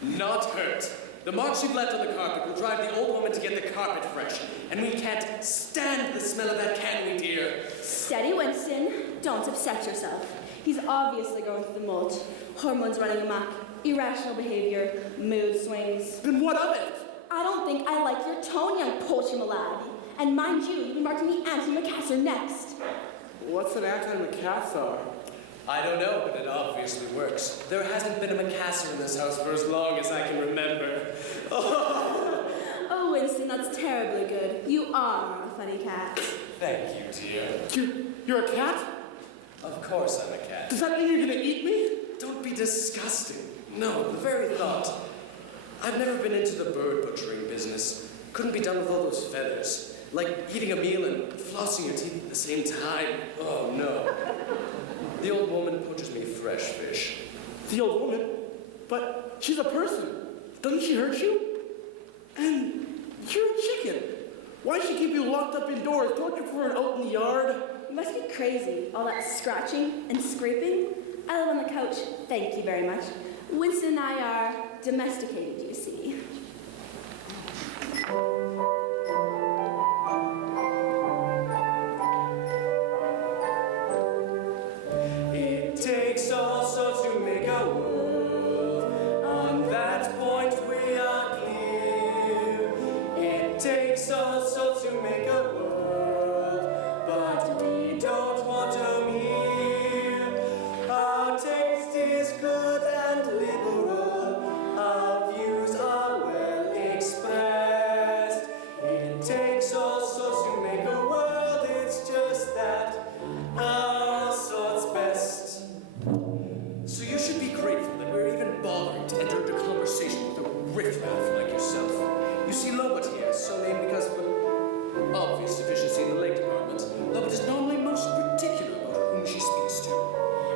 Not hurt. The marks you've left on the carpet will drive the old woman to get the carpet fresh. And we can't stand the smell of that, can we, dear? Steady, Winston. Don't upset yourself. He's obviously going through the mold. Hormones running amok, irrational behavior, mood swings. Then what of it? I don't think I like your tone, young poultry malad. And mind you, you'll be marking me anti-macassar next. What's an anti-macassar? I don't know, but it obviously works. There hasn't been a macassar in this house for as long as I can remember. Oh, Winston, that's terribly good. You are a funny cat. Thank you, dear. You're a cat? Of course I'm a cat. Does that mean you're gonna eat me? Don't be disgusting. No, the very thought. I've never been into the bird butchering business. Couldn't be done with all those feathers. Like eating a meal and flossing your teeth at the same time. Oh, no. The old woman poaches me fresh fish. The old woman? But she's a person. Doesn't she hurt you? And you're a chicken. Why does she keep you locked up indoors? Don't you prefer it out in the yard? You must be crazy. All that scratching and scraping. I live on the couch. Thank you very much. Winston and I are domesticated, you see. It takes also to make a world. On that point we are clear. It takes also to make a world, but we don't want them here. Our taste is good and liberal. Our views are well expressed. It takes also to make a world. It's just that our sort's best. So you should be grateful that we're even bothering to enter into conversation with a riffraff like yourself. You see, Lobot here is so named because of an obvious deficiency in the leg department. Lobot is normally most particular about whom she speaks to.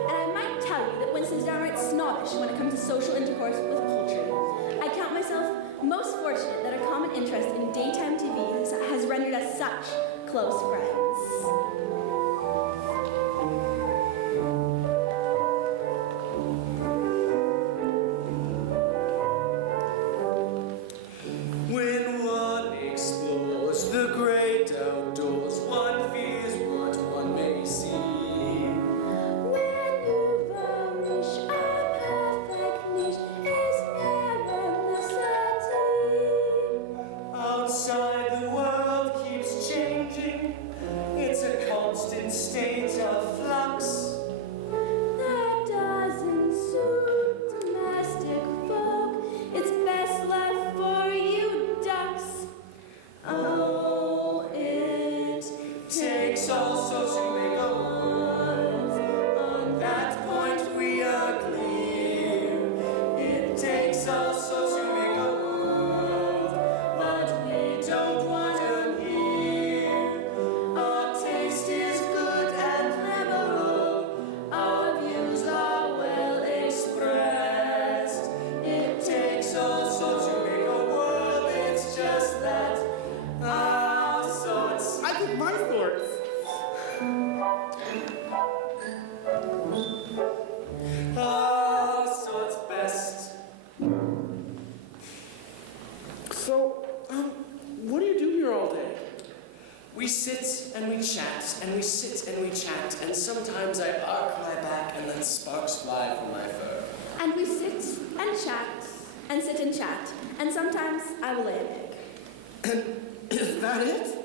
And I might tell you that Winston's downright snobbish when it comes to social intercourse with poultry. I count myself most fortunate that our common interest in daytime TV has rendered us such close friends. When one explores the great outdoors, one fears what one may see. When you vanish, a perfect niche is never necessary. Outside the world keeps changing. It's a constant state of flux. That doesn't suit domestic folk. It's best left for you ducks. Oh, it takes also to make a world. On that point we are clear. It takes also to make a world, but we don't want them here. Our taste is good and liberal. Our views are well expressed. It takes also to make a world. It's just that our sorts. I think my thoughts. Our sorts best. So, what do you do here all day? We sit and we chat, and we sit and we chat, and sometimes I arc my back and then sparks fly from my fur. And we sit and chat, and sit and chat, and sometimes I will lay an egg. And is that it?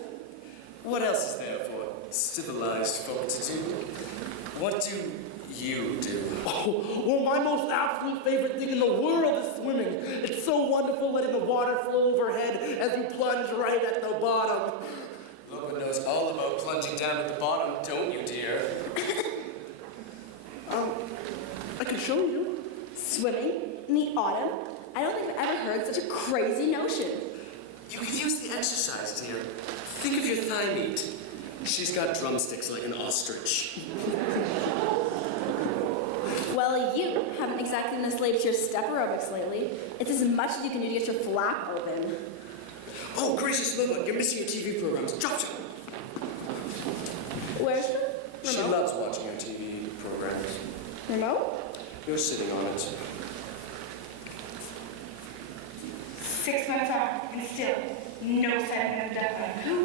What else is there for civilized folk to do? What do you do? Oh, well, my most absolute favorite thing in the world is swimming. It's so wonderful letting the water flow overhead as you plunge right at the bottom. Logan knows all about plunging down at the bottom, don't you, dear? I can show you. Swimming in the autumn? I don't think I've ever heard such a crazy notion. You could use the exercise, dear. Think of your thigh meat. She's got drumsticks like an ostrich. Well, you haven't exactly been a slave to your step aerobics lately. It's as much as you can do to get your flap open. Oh, gracious Logan, you're missing your TV programs. Drop them. Where's the remote? She loves watching your TV programs. Remote? You're sitting on it. 6 months on, and still no sign of the duckling, who,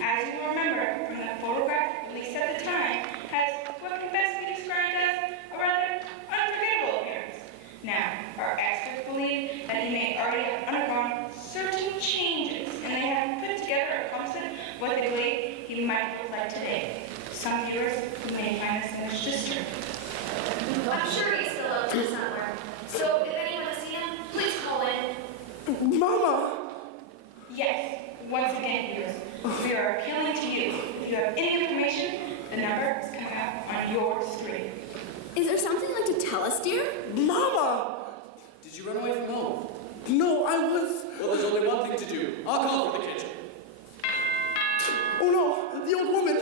as you will remember from the photograph released at the time, has what can best be described as a rather unforgettable appearance. Now, our experts believe that he may already have undergone certain changes, and they have put together a composite of what they believe he might look like today. Some viewers may find this image disturbing. I'm sure he's still out there somewhere. So if anyone has seen him, please call in. Mama! Yes, once again, viewers, we are appealing to you. If you have any information, the number is coming up on your screen. Is there something you'd like to tell us, dear? Mama! Did you run away from home? No, I was... Well, there's only one thing to do. I'll call for the kitchen. Oh no, the old woman!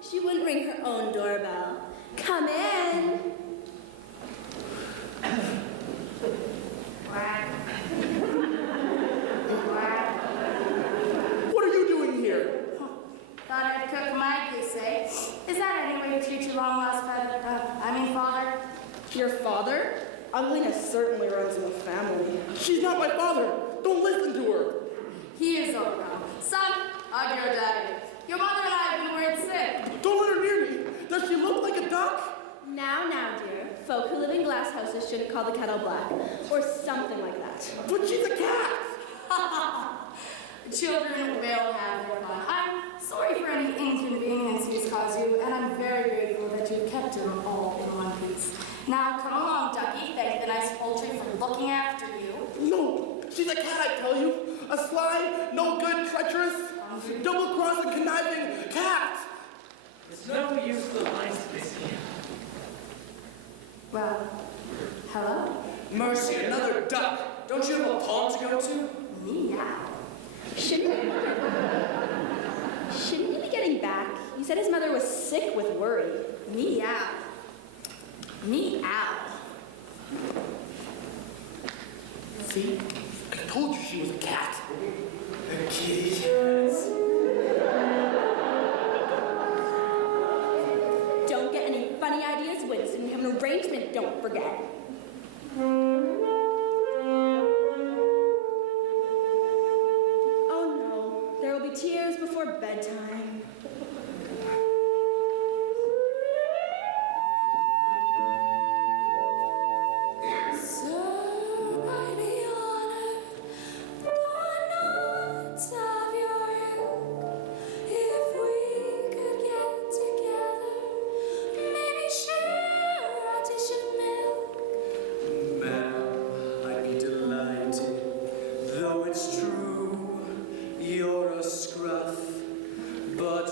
She wouldn't ring her own doorbell. Come in. What are you doing here? Thought I'd cook my goose egg. Is that any way to treat your long-lost father? Your father? Ugliness certainly runs in the family. She's not my father. Don't listen to her. He is old now. Son, hug your daddy. Your mother and I have been worried sick. Don't let her near me. Does she look like a duck? Now, dear. Folk who live in glass houses shouldn't call the kettle black. Or something like that. But she's a cat. Children will have their fun. I'm sorry for any inconvenience he's caused you, and I'm very grateful that you've kept him all in one piece. Now, come along, Ducky. Thank the nice poultry for looking after you. No, she's a cat, I tell you. A sly, no good, treacherous, double-crossing, conniving cat. It's no use the lines to this here. Well, hello? Mercy, another duck. Don't you have a pond to go to? Meow. Shouldn't he be getting back? He said his mother was sick with worry. Meow. Meow. See? I told you she was a cat. A kitty. Don't get any funny ideas, Winston. We have an arrangement, don't forget. Oh no, there will be tears before bedtime. But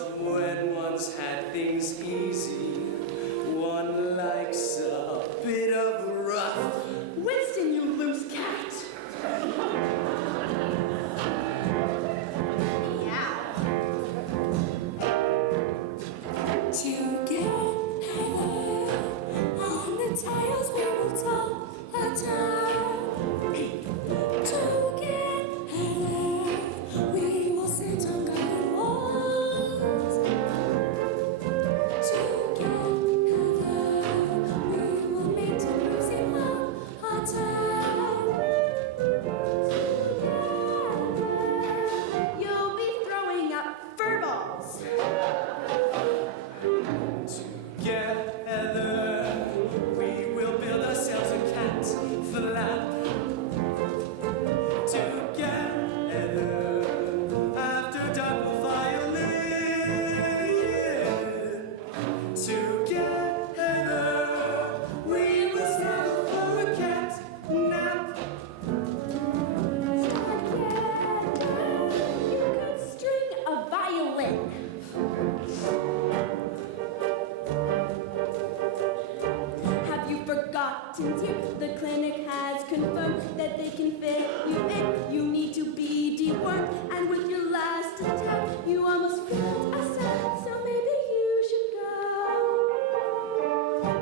toxins here. The clinic has confirmed that they can fit you in. You need to be dewormed, and with your last attack, you almost failed us out, so maybe you should go.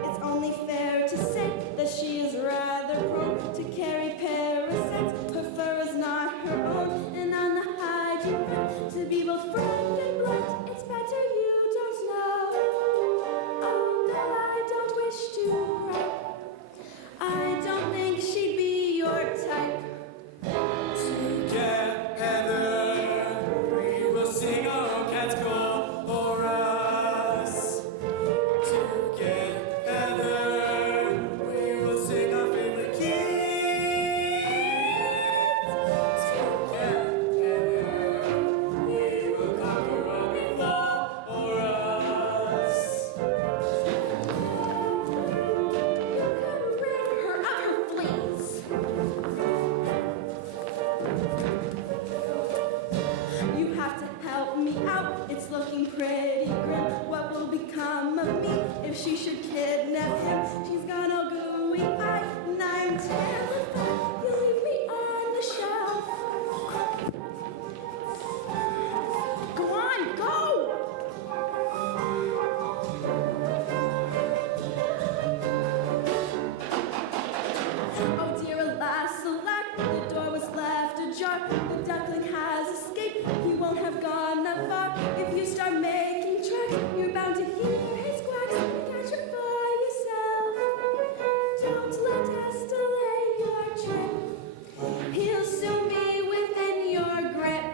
It's only fair to say that she is rather prone to carry parasites. Her fur is not her own, and on the hygiene front, to be both frank and blunt, it's better you don't know. Oh, no, I don't wish to cry. I don't think she'd be your type. Together, we will sing our own cat's chorus. Together, we will sing our favorite kids. Together, we will conquer what we fall for us. Rid her of her fleas. You have to help me out. It's looking pretty grim. What will become of me if she should kidnap him? She's got all gooey eyes, and I'm terrified. You leave me on the shelf. Go on, go! Oh dear, alas, alack, the door was left ajar. The duckling has escaped. He won't have gone that far. If you start making tracks, you're bound to hear his quacks. You catch him by yourself. Don't let us delay your trip. He'll soon be within your grip.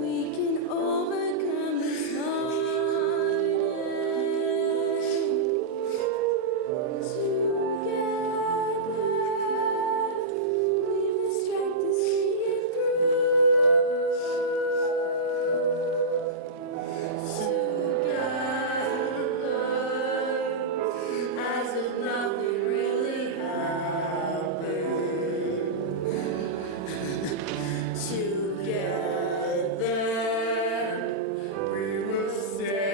We can overcome this morning. Together, we've the strength to see it through. Together, as if nothing really happened. Together, we will stay.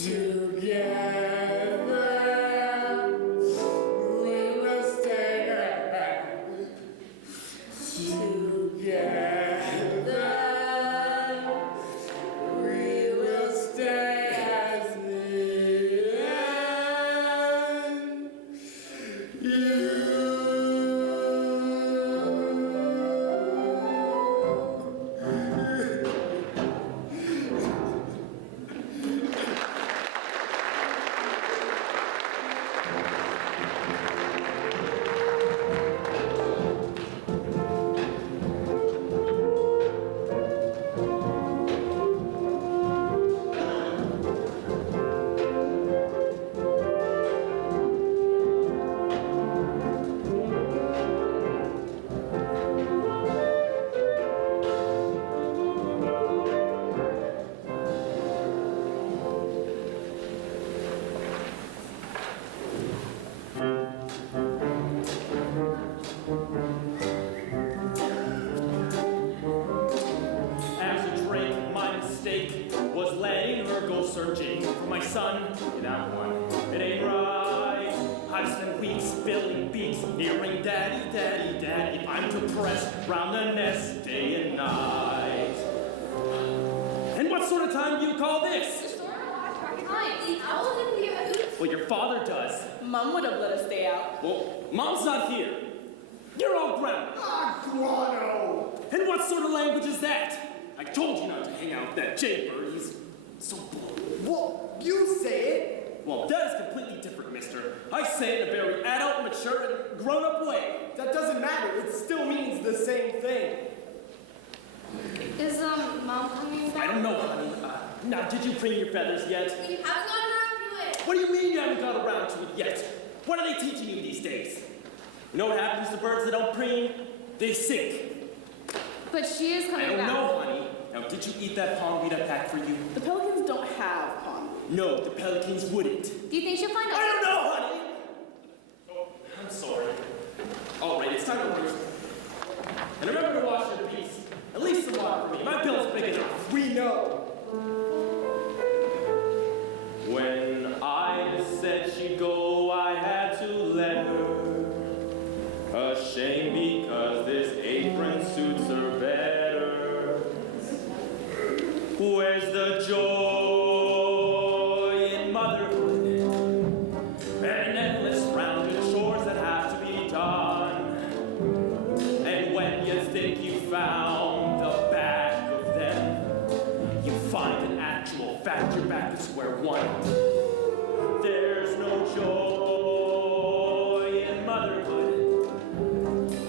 Together, we will stay. Together, we will stay as the end. As a drink, my mistake was letting her go searching for my son. Yeah, that one. It ain't right. I've spent weeks filling beaks, hearing daddy, daddy, daddy. I'm depressed round the nest day and night. And what sort of time do you call this? The owl didn't give a hoot. Well, your father does. Mom would have let us stay out. Well, Mom's not here. You're all grounded. Ah, guano! And what sort of language is that? I told you not to hang out with that jaybird. He's so bold. Well, you say it. Well, that is completely different, mister. I say it in a very adult, mature, and grown-up way. That doesn't matter. It still means the same thing. Is, Mom coming back? I don't know, honey. Now, did you preen your feathers yet? We haven't gotten around to it. What do you mean you haven't got around to it yet? What are they teaching you these days? You know what happens to birds that don't preen? They sink. But she is coming I back. don't know, honey. Now, did you eat that pondweed I packed for you? The pelicans don't have pondweed. No, the pelicans wouldn't. Do you think she'll find out? I don't know, honey! Oh, I'm sorry. All right, it's time to roast. And remember to wash your piece. At least some water for me. My bill's big enough. We know. When I said she'd go, I had to let her. Ashamed because this apron suits her better. Where's the joy in motherhood? And endless rounded chores that have to be done. And when you think you found the back of them, you find an actual fact you're back to square one. There's no joy in motherhood.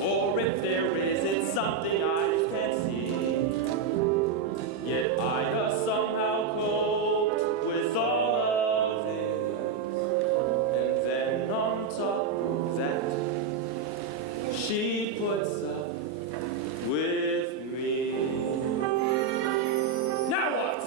Or if there is, it's something I just can't see. Yet I somehow coped with all of this. And then on top of that, she puts up with me. Now what?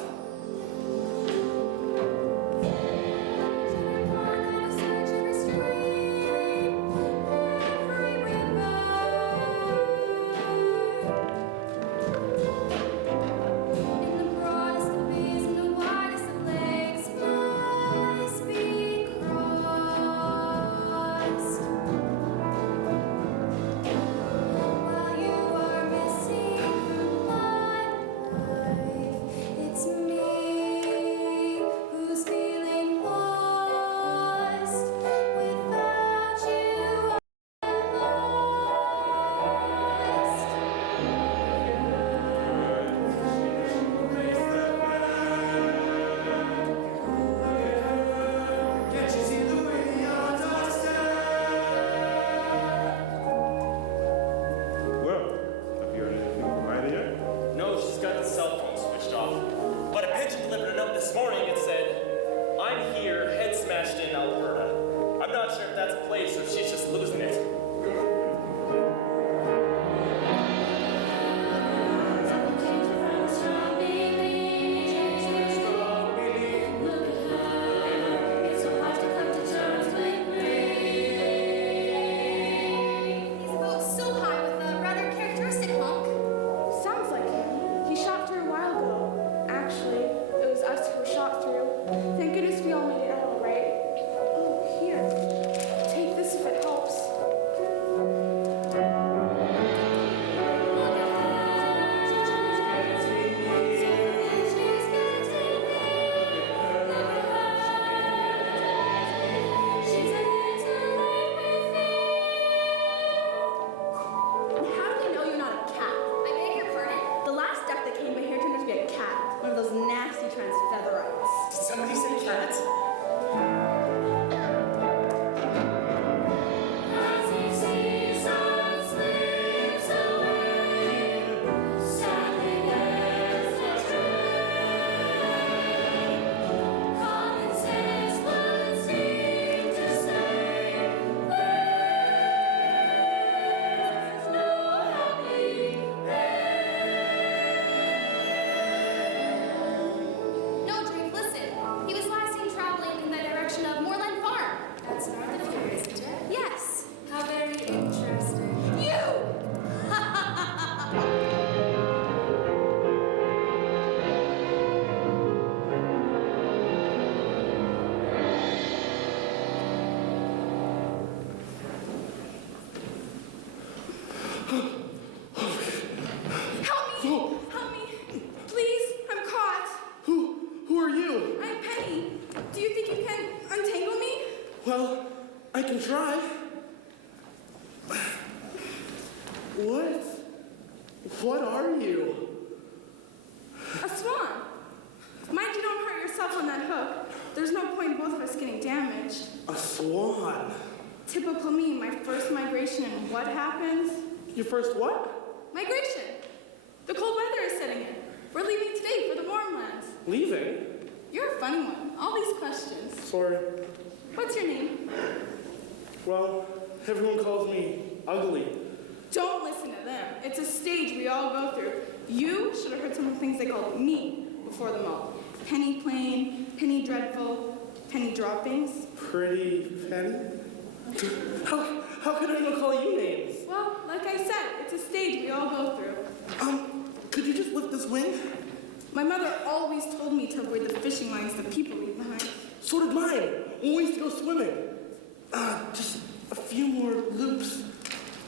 Well, I can try. What are you? A swan. Mind you don't hurt yourself on that hook. There's no point in both of us getting damaged. A swan. Typical me, my first migration, and what happens? Your first what? Migration. The cold weather is setting in. We're leaving today for the warm lands. Leaving? You're a funny one. All these questions. Sorry. What's your name? Well, everyone calls me ugly. Don't listen to them. It's a stage we all go through. You should have heard some of the things they called me before them all. Penny plain, penny dreadful, penny droppings. Pretty penny? How could anyone call you names? Well, like I said, it's a stage we all go through. Could you just lift this wing? My mother always told me to avoid the fishing lines that people leave behind. So did mine, when we used to go swimming. Just a few more loops.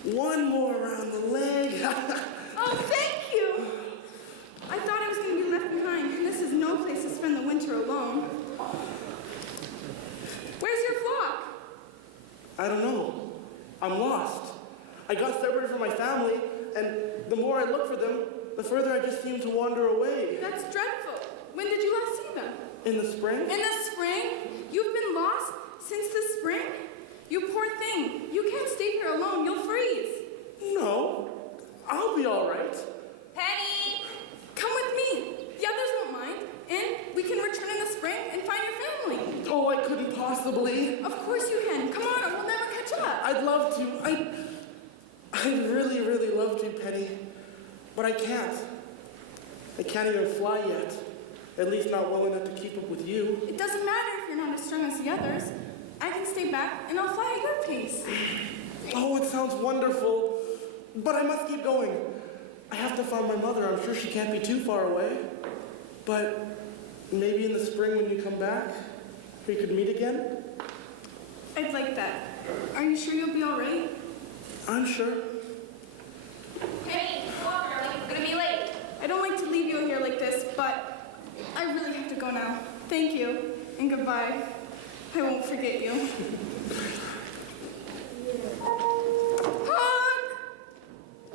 One more around the leg. Oh, thank you! I thought I was going to be left behind, and this is no place to spend the winter alone. Where's your flock? I don't know. I'm lost. I got separated from my family, and the more I look for them, the further I just seem to wander away. That's dreadful. When did you last see them? In the spring? In the spring? You've been lost since the spring? You poor thing. You can't stay here alone. You'll freeze. No. I'll be all right. Penny! Come with me. The others won't mind. And we can return in the spring and find your family. Oh, I couldn't possibly. Of course you can. Come on, or we'll never catch up. I'd love to. I'd really, really love to, Penny. But I can't. I can't even fly yet. At least not well enough to keep up with you. It doesn't matter if you're not as strong as the others. I can stay back and I'll fly at your pace. Oh, it sounds wonderful. But I must keep going. I have to find my mother. I'm sure she can't be too far away. But maybe in the spring when you come back, we could meet again? I'd like that. Are you sure you'll be all right? I'm sure. Penny, come on, darling. We're gonna be late. I don't like to leave you here like this, but I really have to go now. Thank you, and goodbye. I won't forget you. Honk!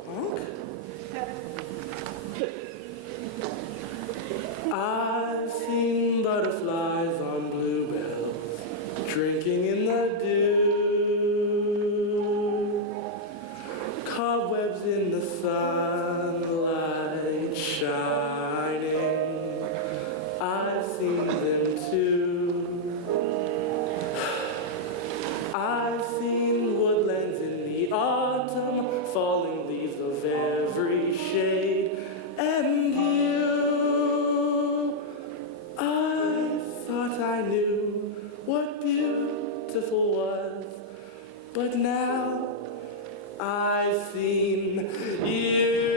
Honk? I've seen butterflies on bluebells, drinking in the dew, cobwebs in the sunlight shining. I've seen them too. I've seen woodlands in the autumn, falling leaves of every shade, and you, I thought I knew what beautiful was, but now I've seen you.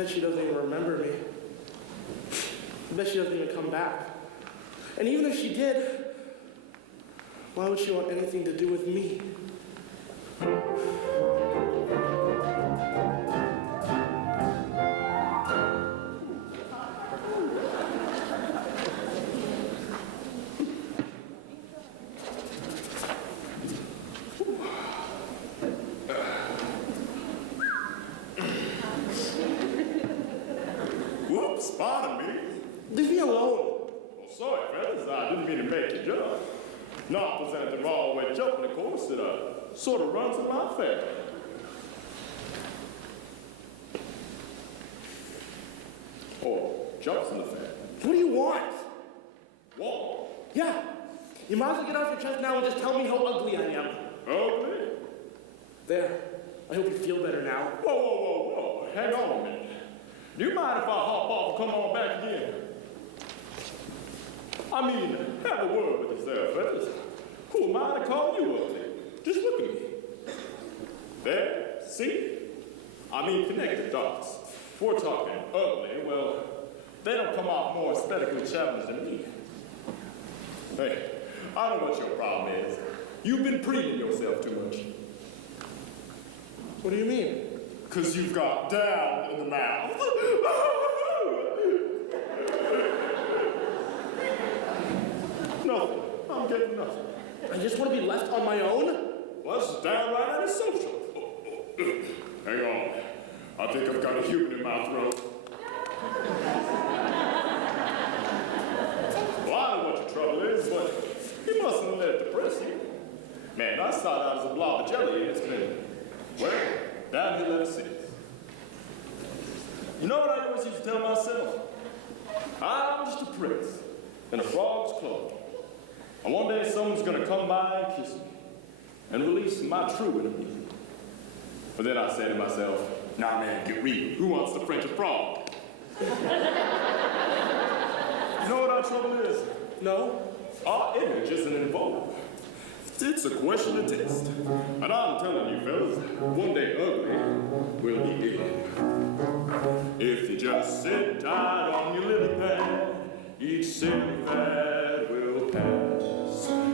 bet she doesn't even remember me. I bet she doesn't even come back. And even if she did, why would she want anything to do with me? Whoops, pardon me. Leave me alone. Well, sorry, fellas, I didn't mean to make you jump. Not was anything wrong with jumping, of course. It sort of runs in my family. Or jumps in the family. What do you want? Want? Yeah. You might as well get off your chest now and just tell me how ugly I am. Ugly? There. I hope you feel better now. Whoa, whoa, whoa, whoa. Hang on a minute. Do you mind if I hop off and come on back again? I mean, have a word with yourself, fellas. Who am I to call you ugly? Just look at me. There, see? I mean, connect the dots. If we're talking ugly, well, they don't come off more aesthetically challenged than me. Hey, I don't know what your problem is. You've been preening yourself too much. What do you mean? Because you've got down in the mouth. Nothing. I'm getting nothing. I just want to be left on my own? Well, that's downright antisocial. Hang on. I think I've got a human in my throat. Well, I don't know what your trouble is, but you mustn't let it depress you. Man, I started out as a blob of jelly, and it's been, well, downhill ever since. You know what I always used to tell myself? I'm just a prince in a frog's cloak. And one day someone's gonna come by and kiss me and release my true inner me. But then I say to myself, nah man, get real. Who wants to French a frog? You know what our trouble is? No. Our image isn't involved. It's a question of taste. And I'm telling you fellas, one day ugly will be in. If you just sit tight on your lily pad, each silly fad will pass.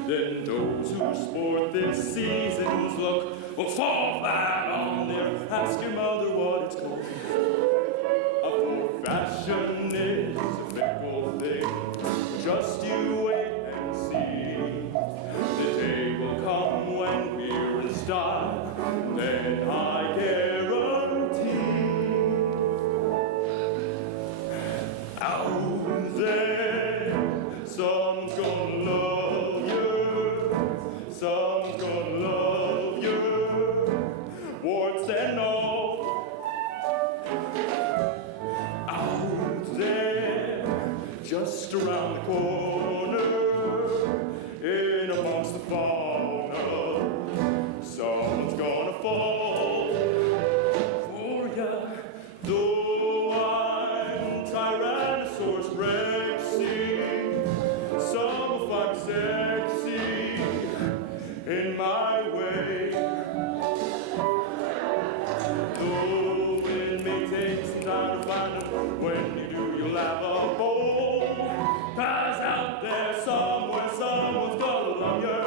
Then those who sport this season's look will fall flat on their ask your mother what it's called. For fashion is a fickle thing. Just you wait and see. The day will come when we're in style. Then I guarantee. Out there, some's gonna love you. Some's gonna love you. Warts and all. Out there, just around the corner, in amongst the fauna, someone's gonna fall for ya. Though I'm Tyrannosaurus Rexy, some will find sexy in my way. Though it may take some time to find them, when you do, you'll have a bowl. Cause out there somewhere, someone's gonna love you.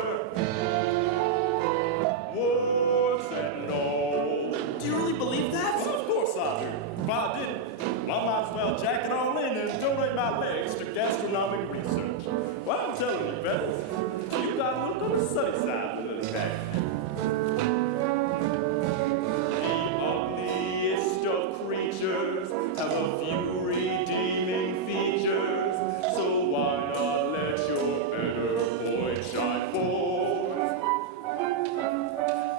Warts and all. Do you really believe that? Well, of course I do. If I didn't, I might as well jack it all in and donate my legs to gastronomic research. Well, I'm telling you, fellas, you gotta look on the sunny side of the little cat. The ugliest of creatures have a few redeeming features, so why not let your better point shine forth?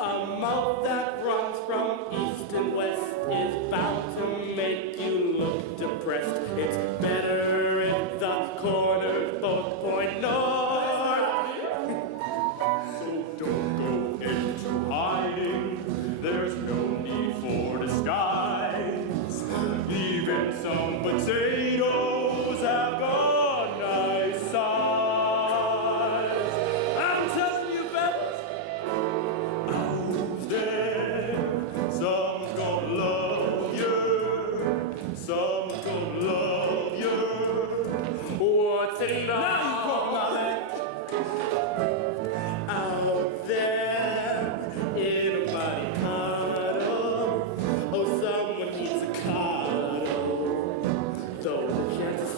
A mouth that runs from east and west is bound to make you look depressed. It's better if the corners both point north. So don't go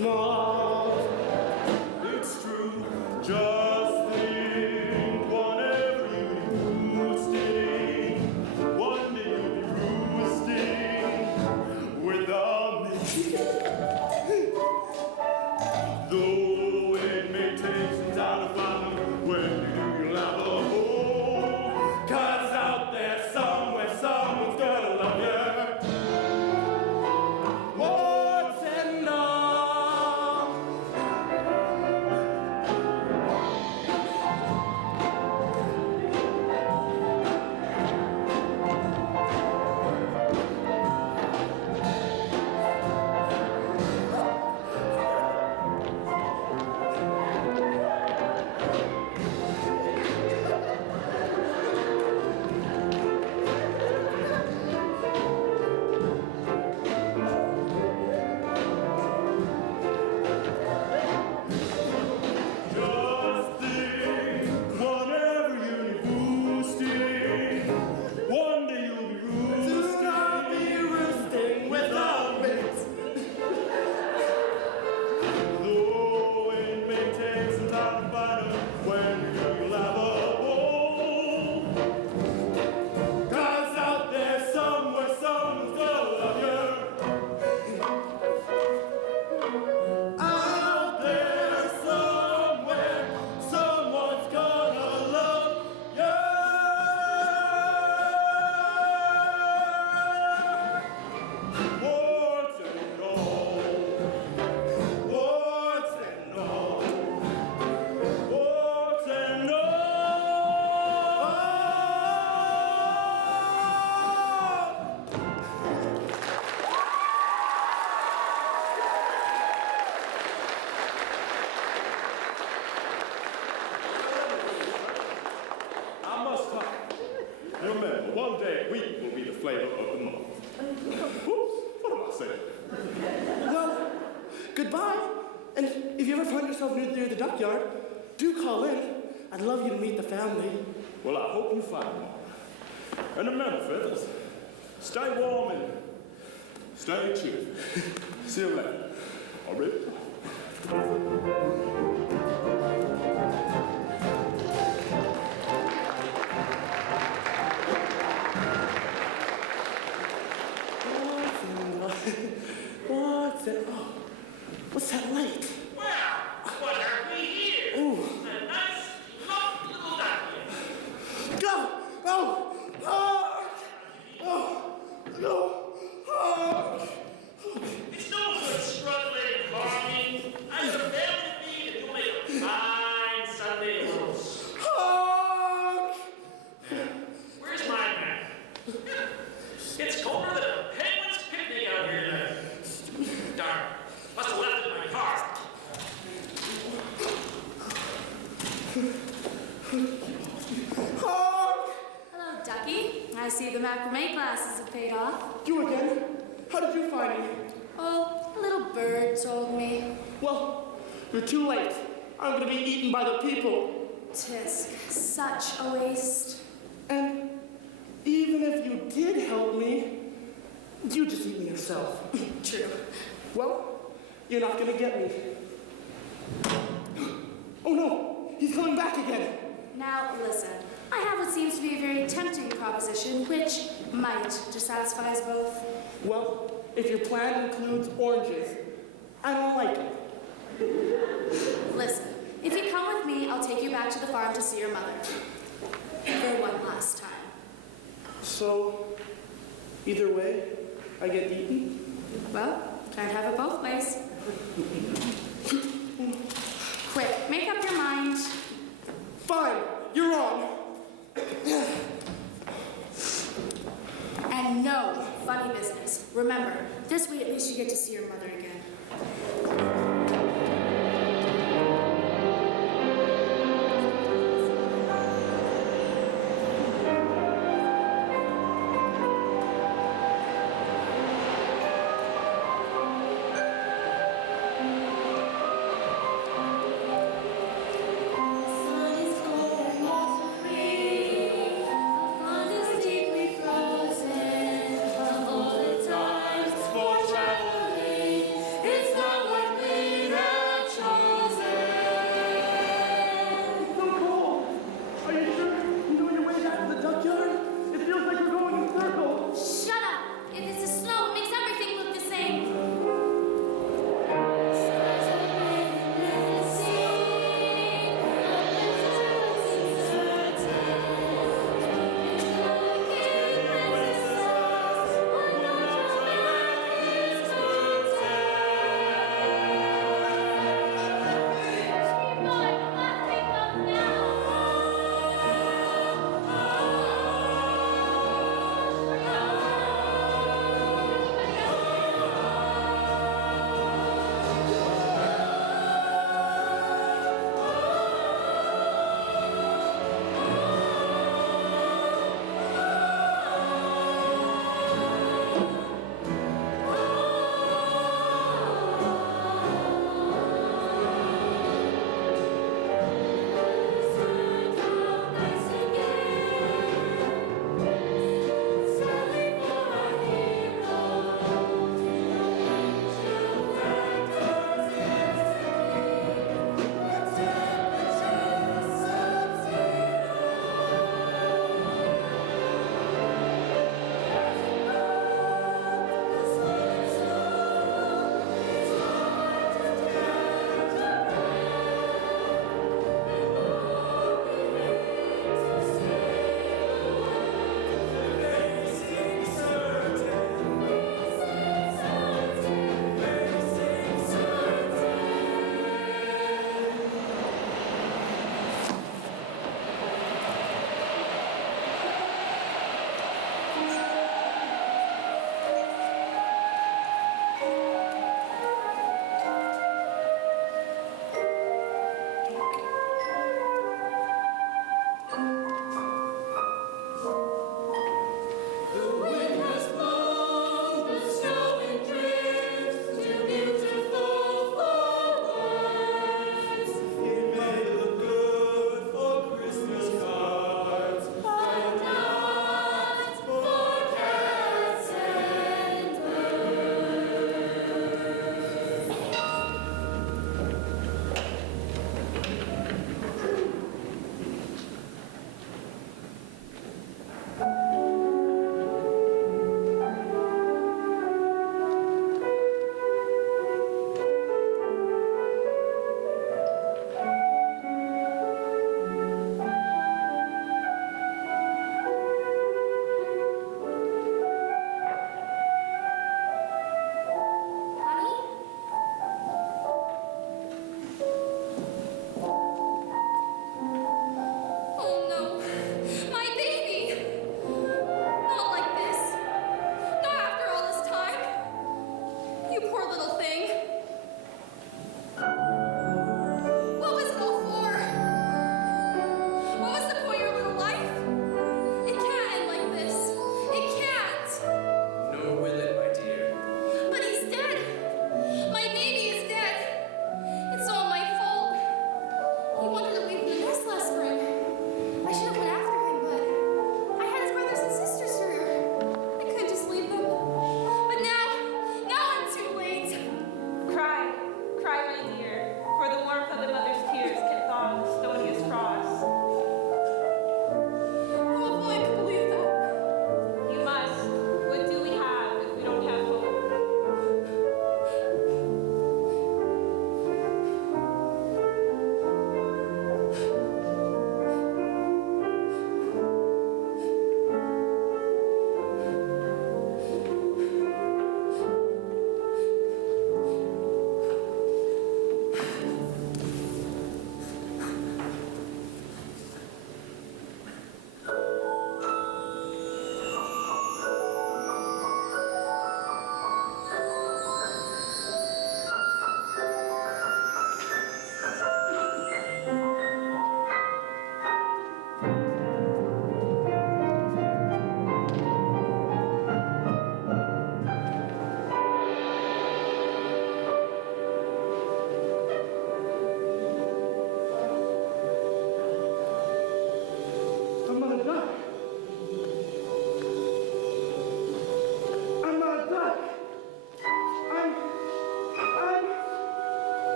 small. It's true, just think whatever you roosting, one day you'll be roosting without me. Though it may take some time to find out when you'll have a home, 'cause out there somewhere someone's gonna love you. Warts and all. Just think, whatever you boosting, one day you'll be roosting. Do not be roosting without me. Though it may take some time to find out when you'll have a home, 'cause out there somewhere someone's gonna love you. Out there somewhere someone's gonna love you. Warts and all. Warts and all. Warts and all. I must talk. Remember, one day wheat will be the flavor of the month. Whoops, what am I saying? Well, goodbye. And if you ever find yourself near the duckyard, do call in. I'd love you to meet the family. Well, I hope you find one. And remember, fellas, stay warm and stay cheerful. See you later. All right? What's it? Oh, what's that light? Well, what have we here? Ooh. A nice, plump little duckling. Go! Oh! Oh! Oh! No! Oh! It's no good struggling and carving. I'm prepared to feed and you'll make a fine Sunday roast. Oh! Where's my map? It's colder than a penguin's picnic out here tonight. Darn, must have left it in my car. Oh! Hello, Ducky. I see the macrame classes have paid off. You again? How did you find me? Oh, a little bird told me. Well, you're too late. I'm gonna be eaten by the people. Tisk, such a waste. And even if you did help me, you just eat me yourself. True. Well, you're not gonna get me. Oh no, he's coming back again. Now, listen. I have what seems to be a very tempting proposition, which might just satisfy us both. Well, if your plan includes oranges, I don't like it. Listen, if you come with me, I'll take you back to the farm to see your mother. For one last time. So, either way, I get eaten? Well, can't have it both ways. Quick, make up your mind. Fine, you're on. And no funny business. Remember, this way at least you get to see your mother again. For traveling, it's not what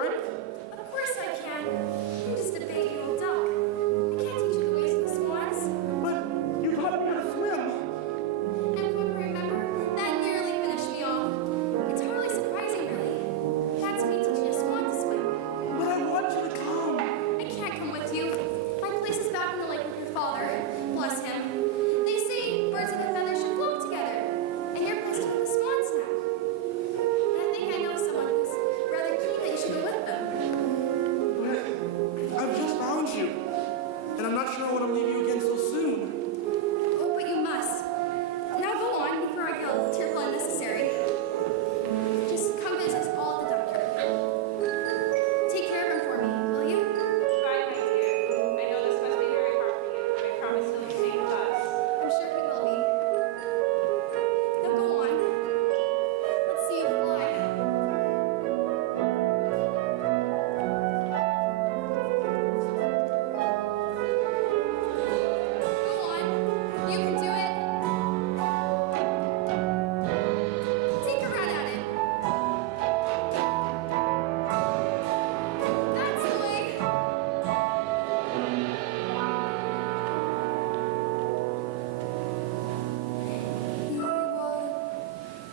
right? Of course I can. I'm just a baby old duck. I can't teach you the ways of the swans. But you taught me how to swim. And when remember, that nearly finished me off. It's hardly surprising, really. That's me teaching a swan to swim. But I want you to come. I can't come with you. My place is back in the lake with your father. Bless him. They say birds of a feather should flock together. And your place is with the swans now. And I think I know someone who's rather keen that you should go with them. I've just found you. And I'm not sure I want to leave you again so soon. Oh, but you must. Now go on before I get a little tearful and unnecessary. Just come visit us all at the duckyard. Take care of him for me, will you? Bye, my dear. I know this must be very hard for you, but I promise he'll be safe with us. I'm sure he will be. Now go on. Let's see you fly. Go on. You can do it. Take a run at it. That's the way.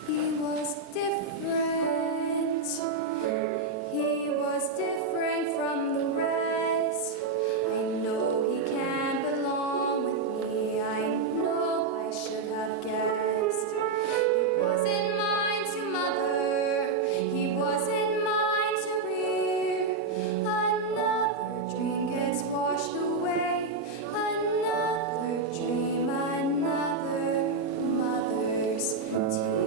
He was different. He was different from the rest. I know he can't belong with me. I know I should have guessed. He wasn't mine to mother. He wasn't mine to rear. Another dream gets washed away. Another dream, another mother's tear.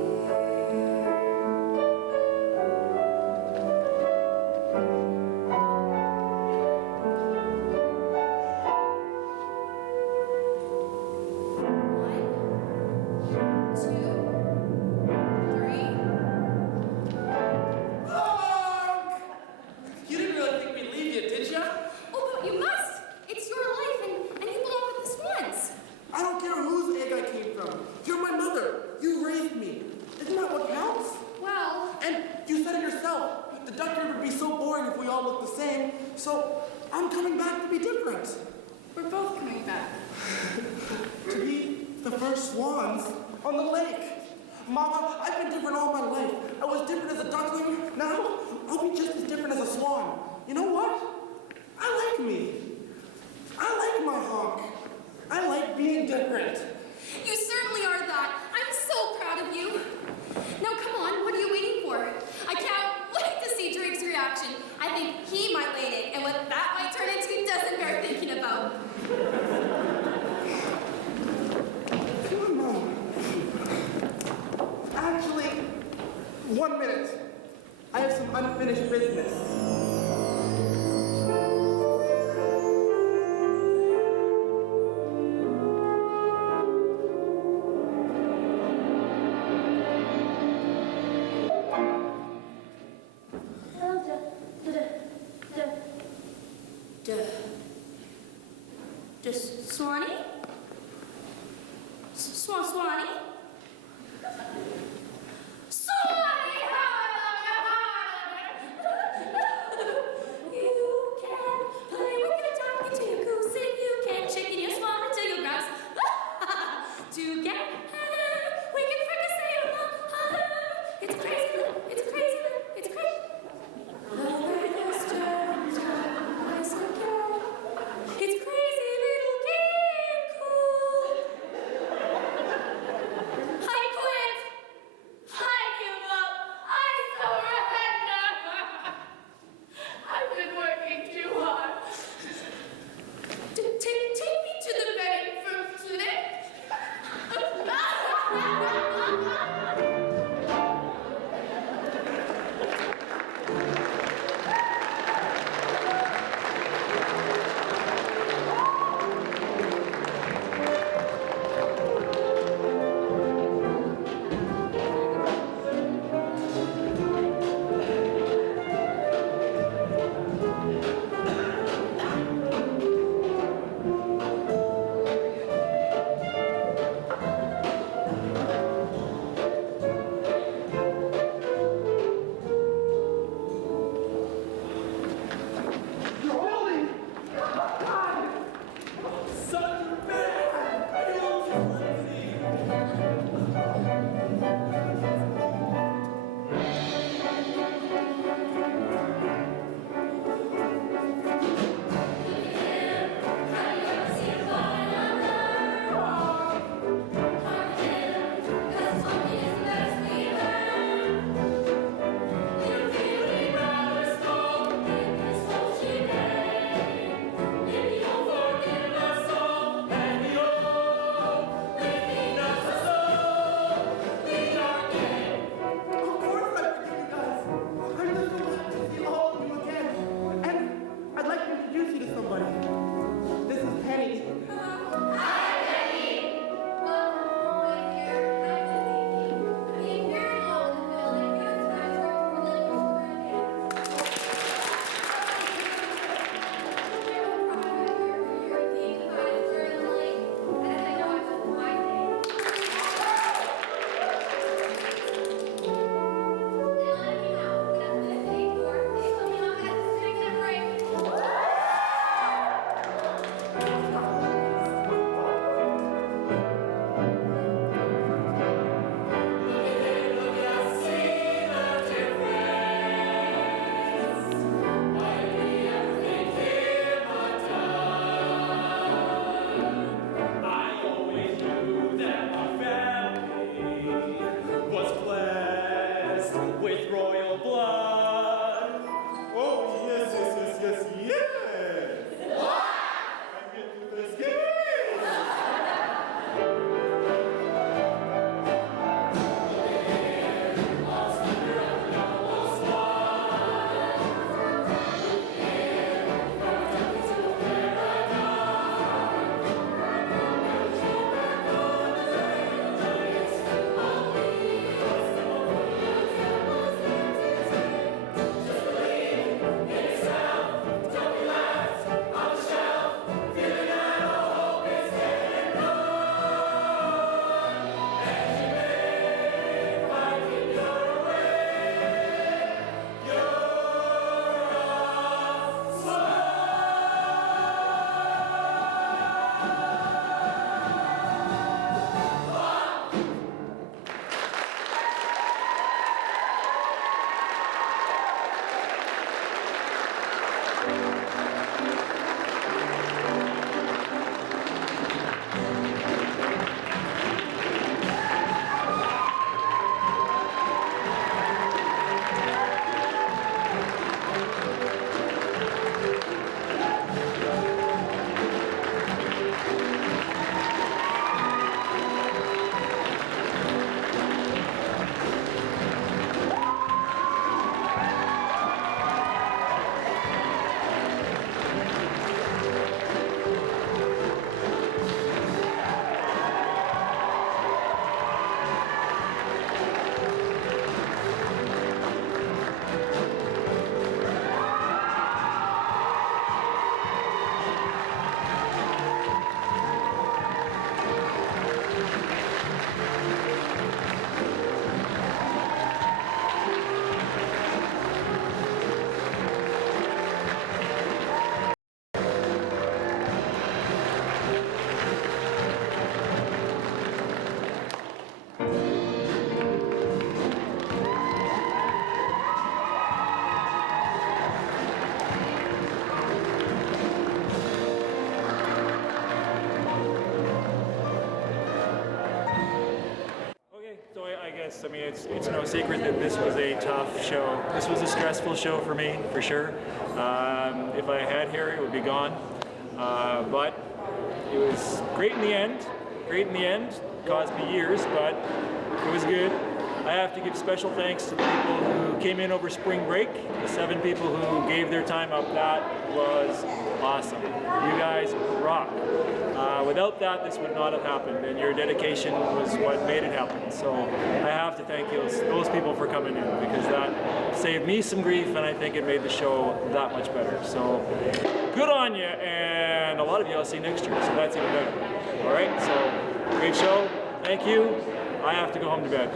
One, two, three. You didn't really think we'd leave you, did ya? Oh, but you must. It's your life, and you belong with the swans. I don't care whose egg I came from. You're my mother. You raised me. Isn't that what counts? Well, And you said it yourself. The duckyard would be so boring if we all looked the same. So I'm coming back to be different. We're both coming back. To be the first swans on the lake. Mama, I've been different all my life. I was different as a duckling. Now I'll be just as different as a swan. You know what? I like me. I like my honk. I like being different. you certainly are that. I'm so proud of you. Now, come on. What are you waiting for? I can't wait to see Drake's reaction. I think he might lay it, and what that might turn into doesn't bear thinking about. Come on, Mom. Actually, 1 minute. I have some unfinished business. Just Swanee? Swanee? Swanee! You can play with your duck until you goose and you can chicken your swan until you grouse. Together, we can fricka sail along. It's crazy, it's crazy, it's crazy. It's crazy little game cool. I mean, it's no secret that this was a tough show. This was a stressful show for me, for sure. If I had hair, it would be gone. But it was great in the end. Great in the end. Cost me years, but it was good. I have to give special thanks to the people who came in over spring break, the 7 people who gave their time up. That was awesome. You guys rock. Without that, this would not have happened, and your dedication was what made it happen. So I have to thank those people for coming in, because that saved me some grief, and I think it made the show that much better. So good on you, and a lot of you I'll see next year, so that's even better. All right, so great show. Thank you. I have to go home to bed.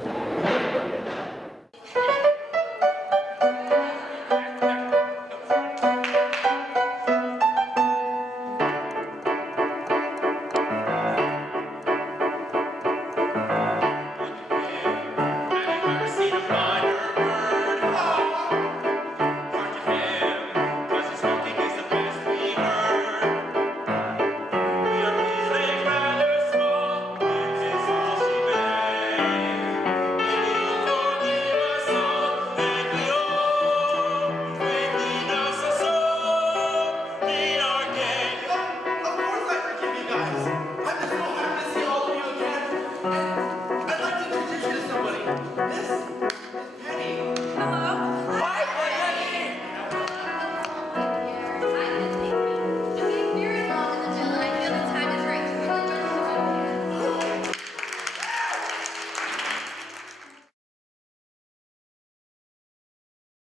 I'm just so happy to see all of you again. And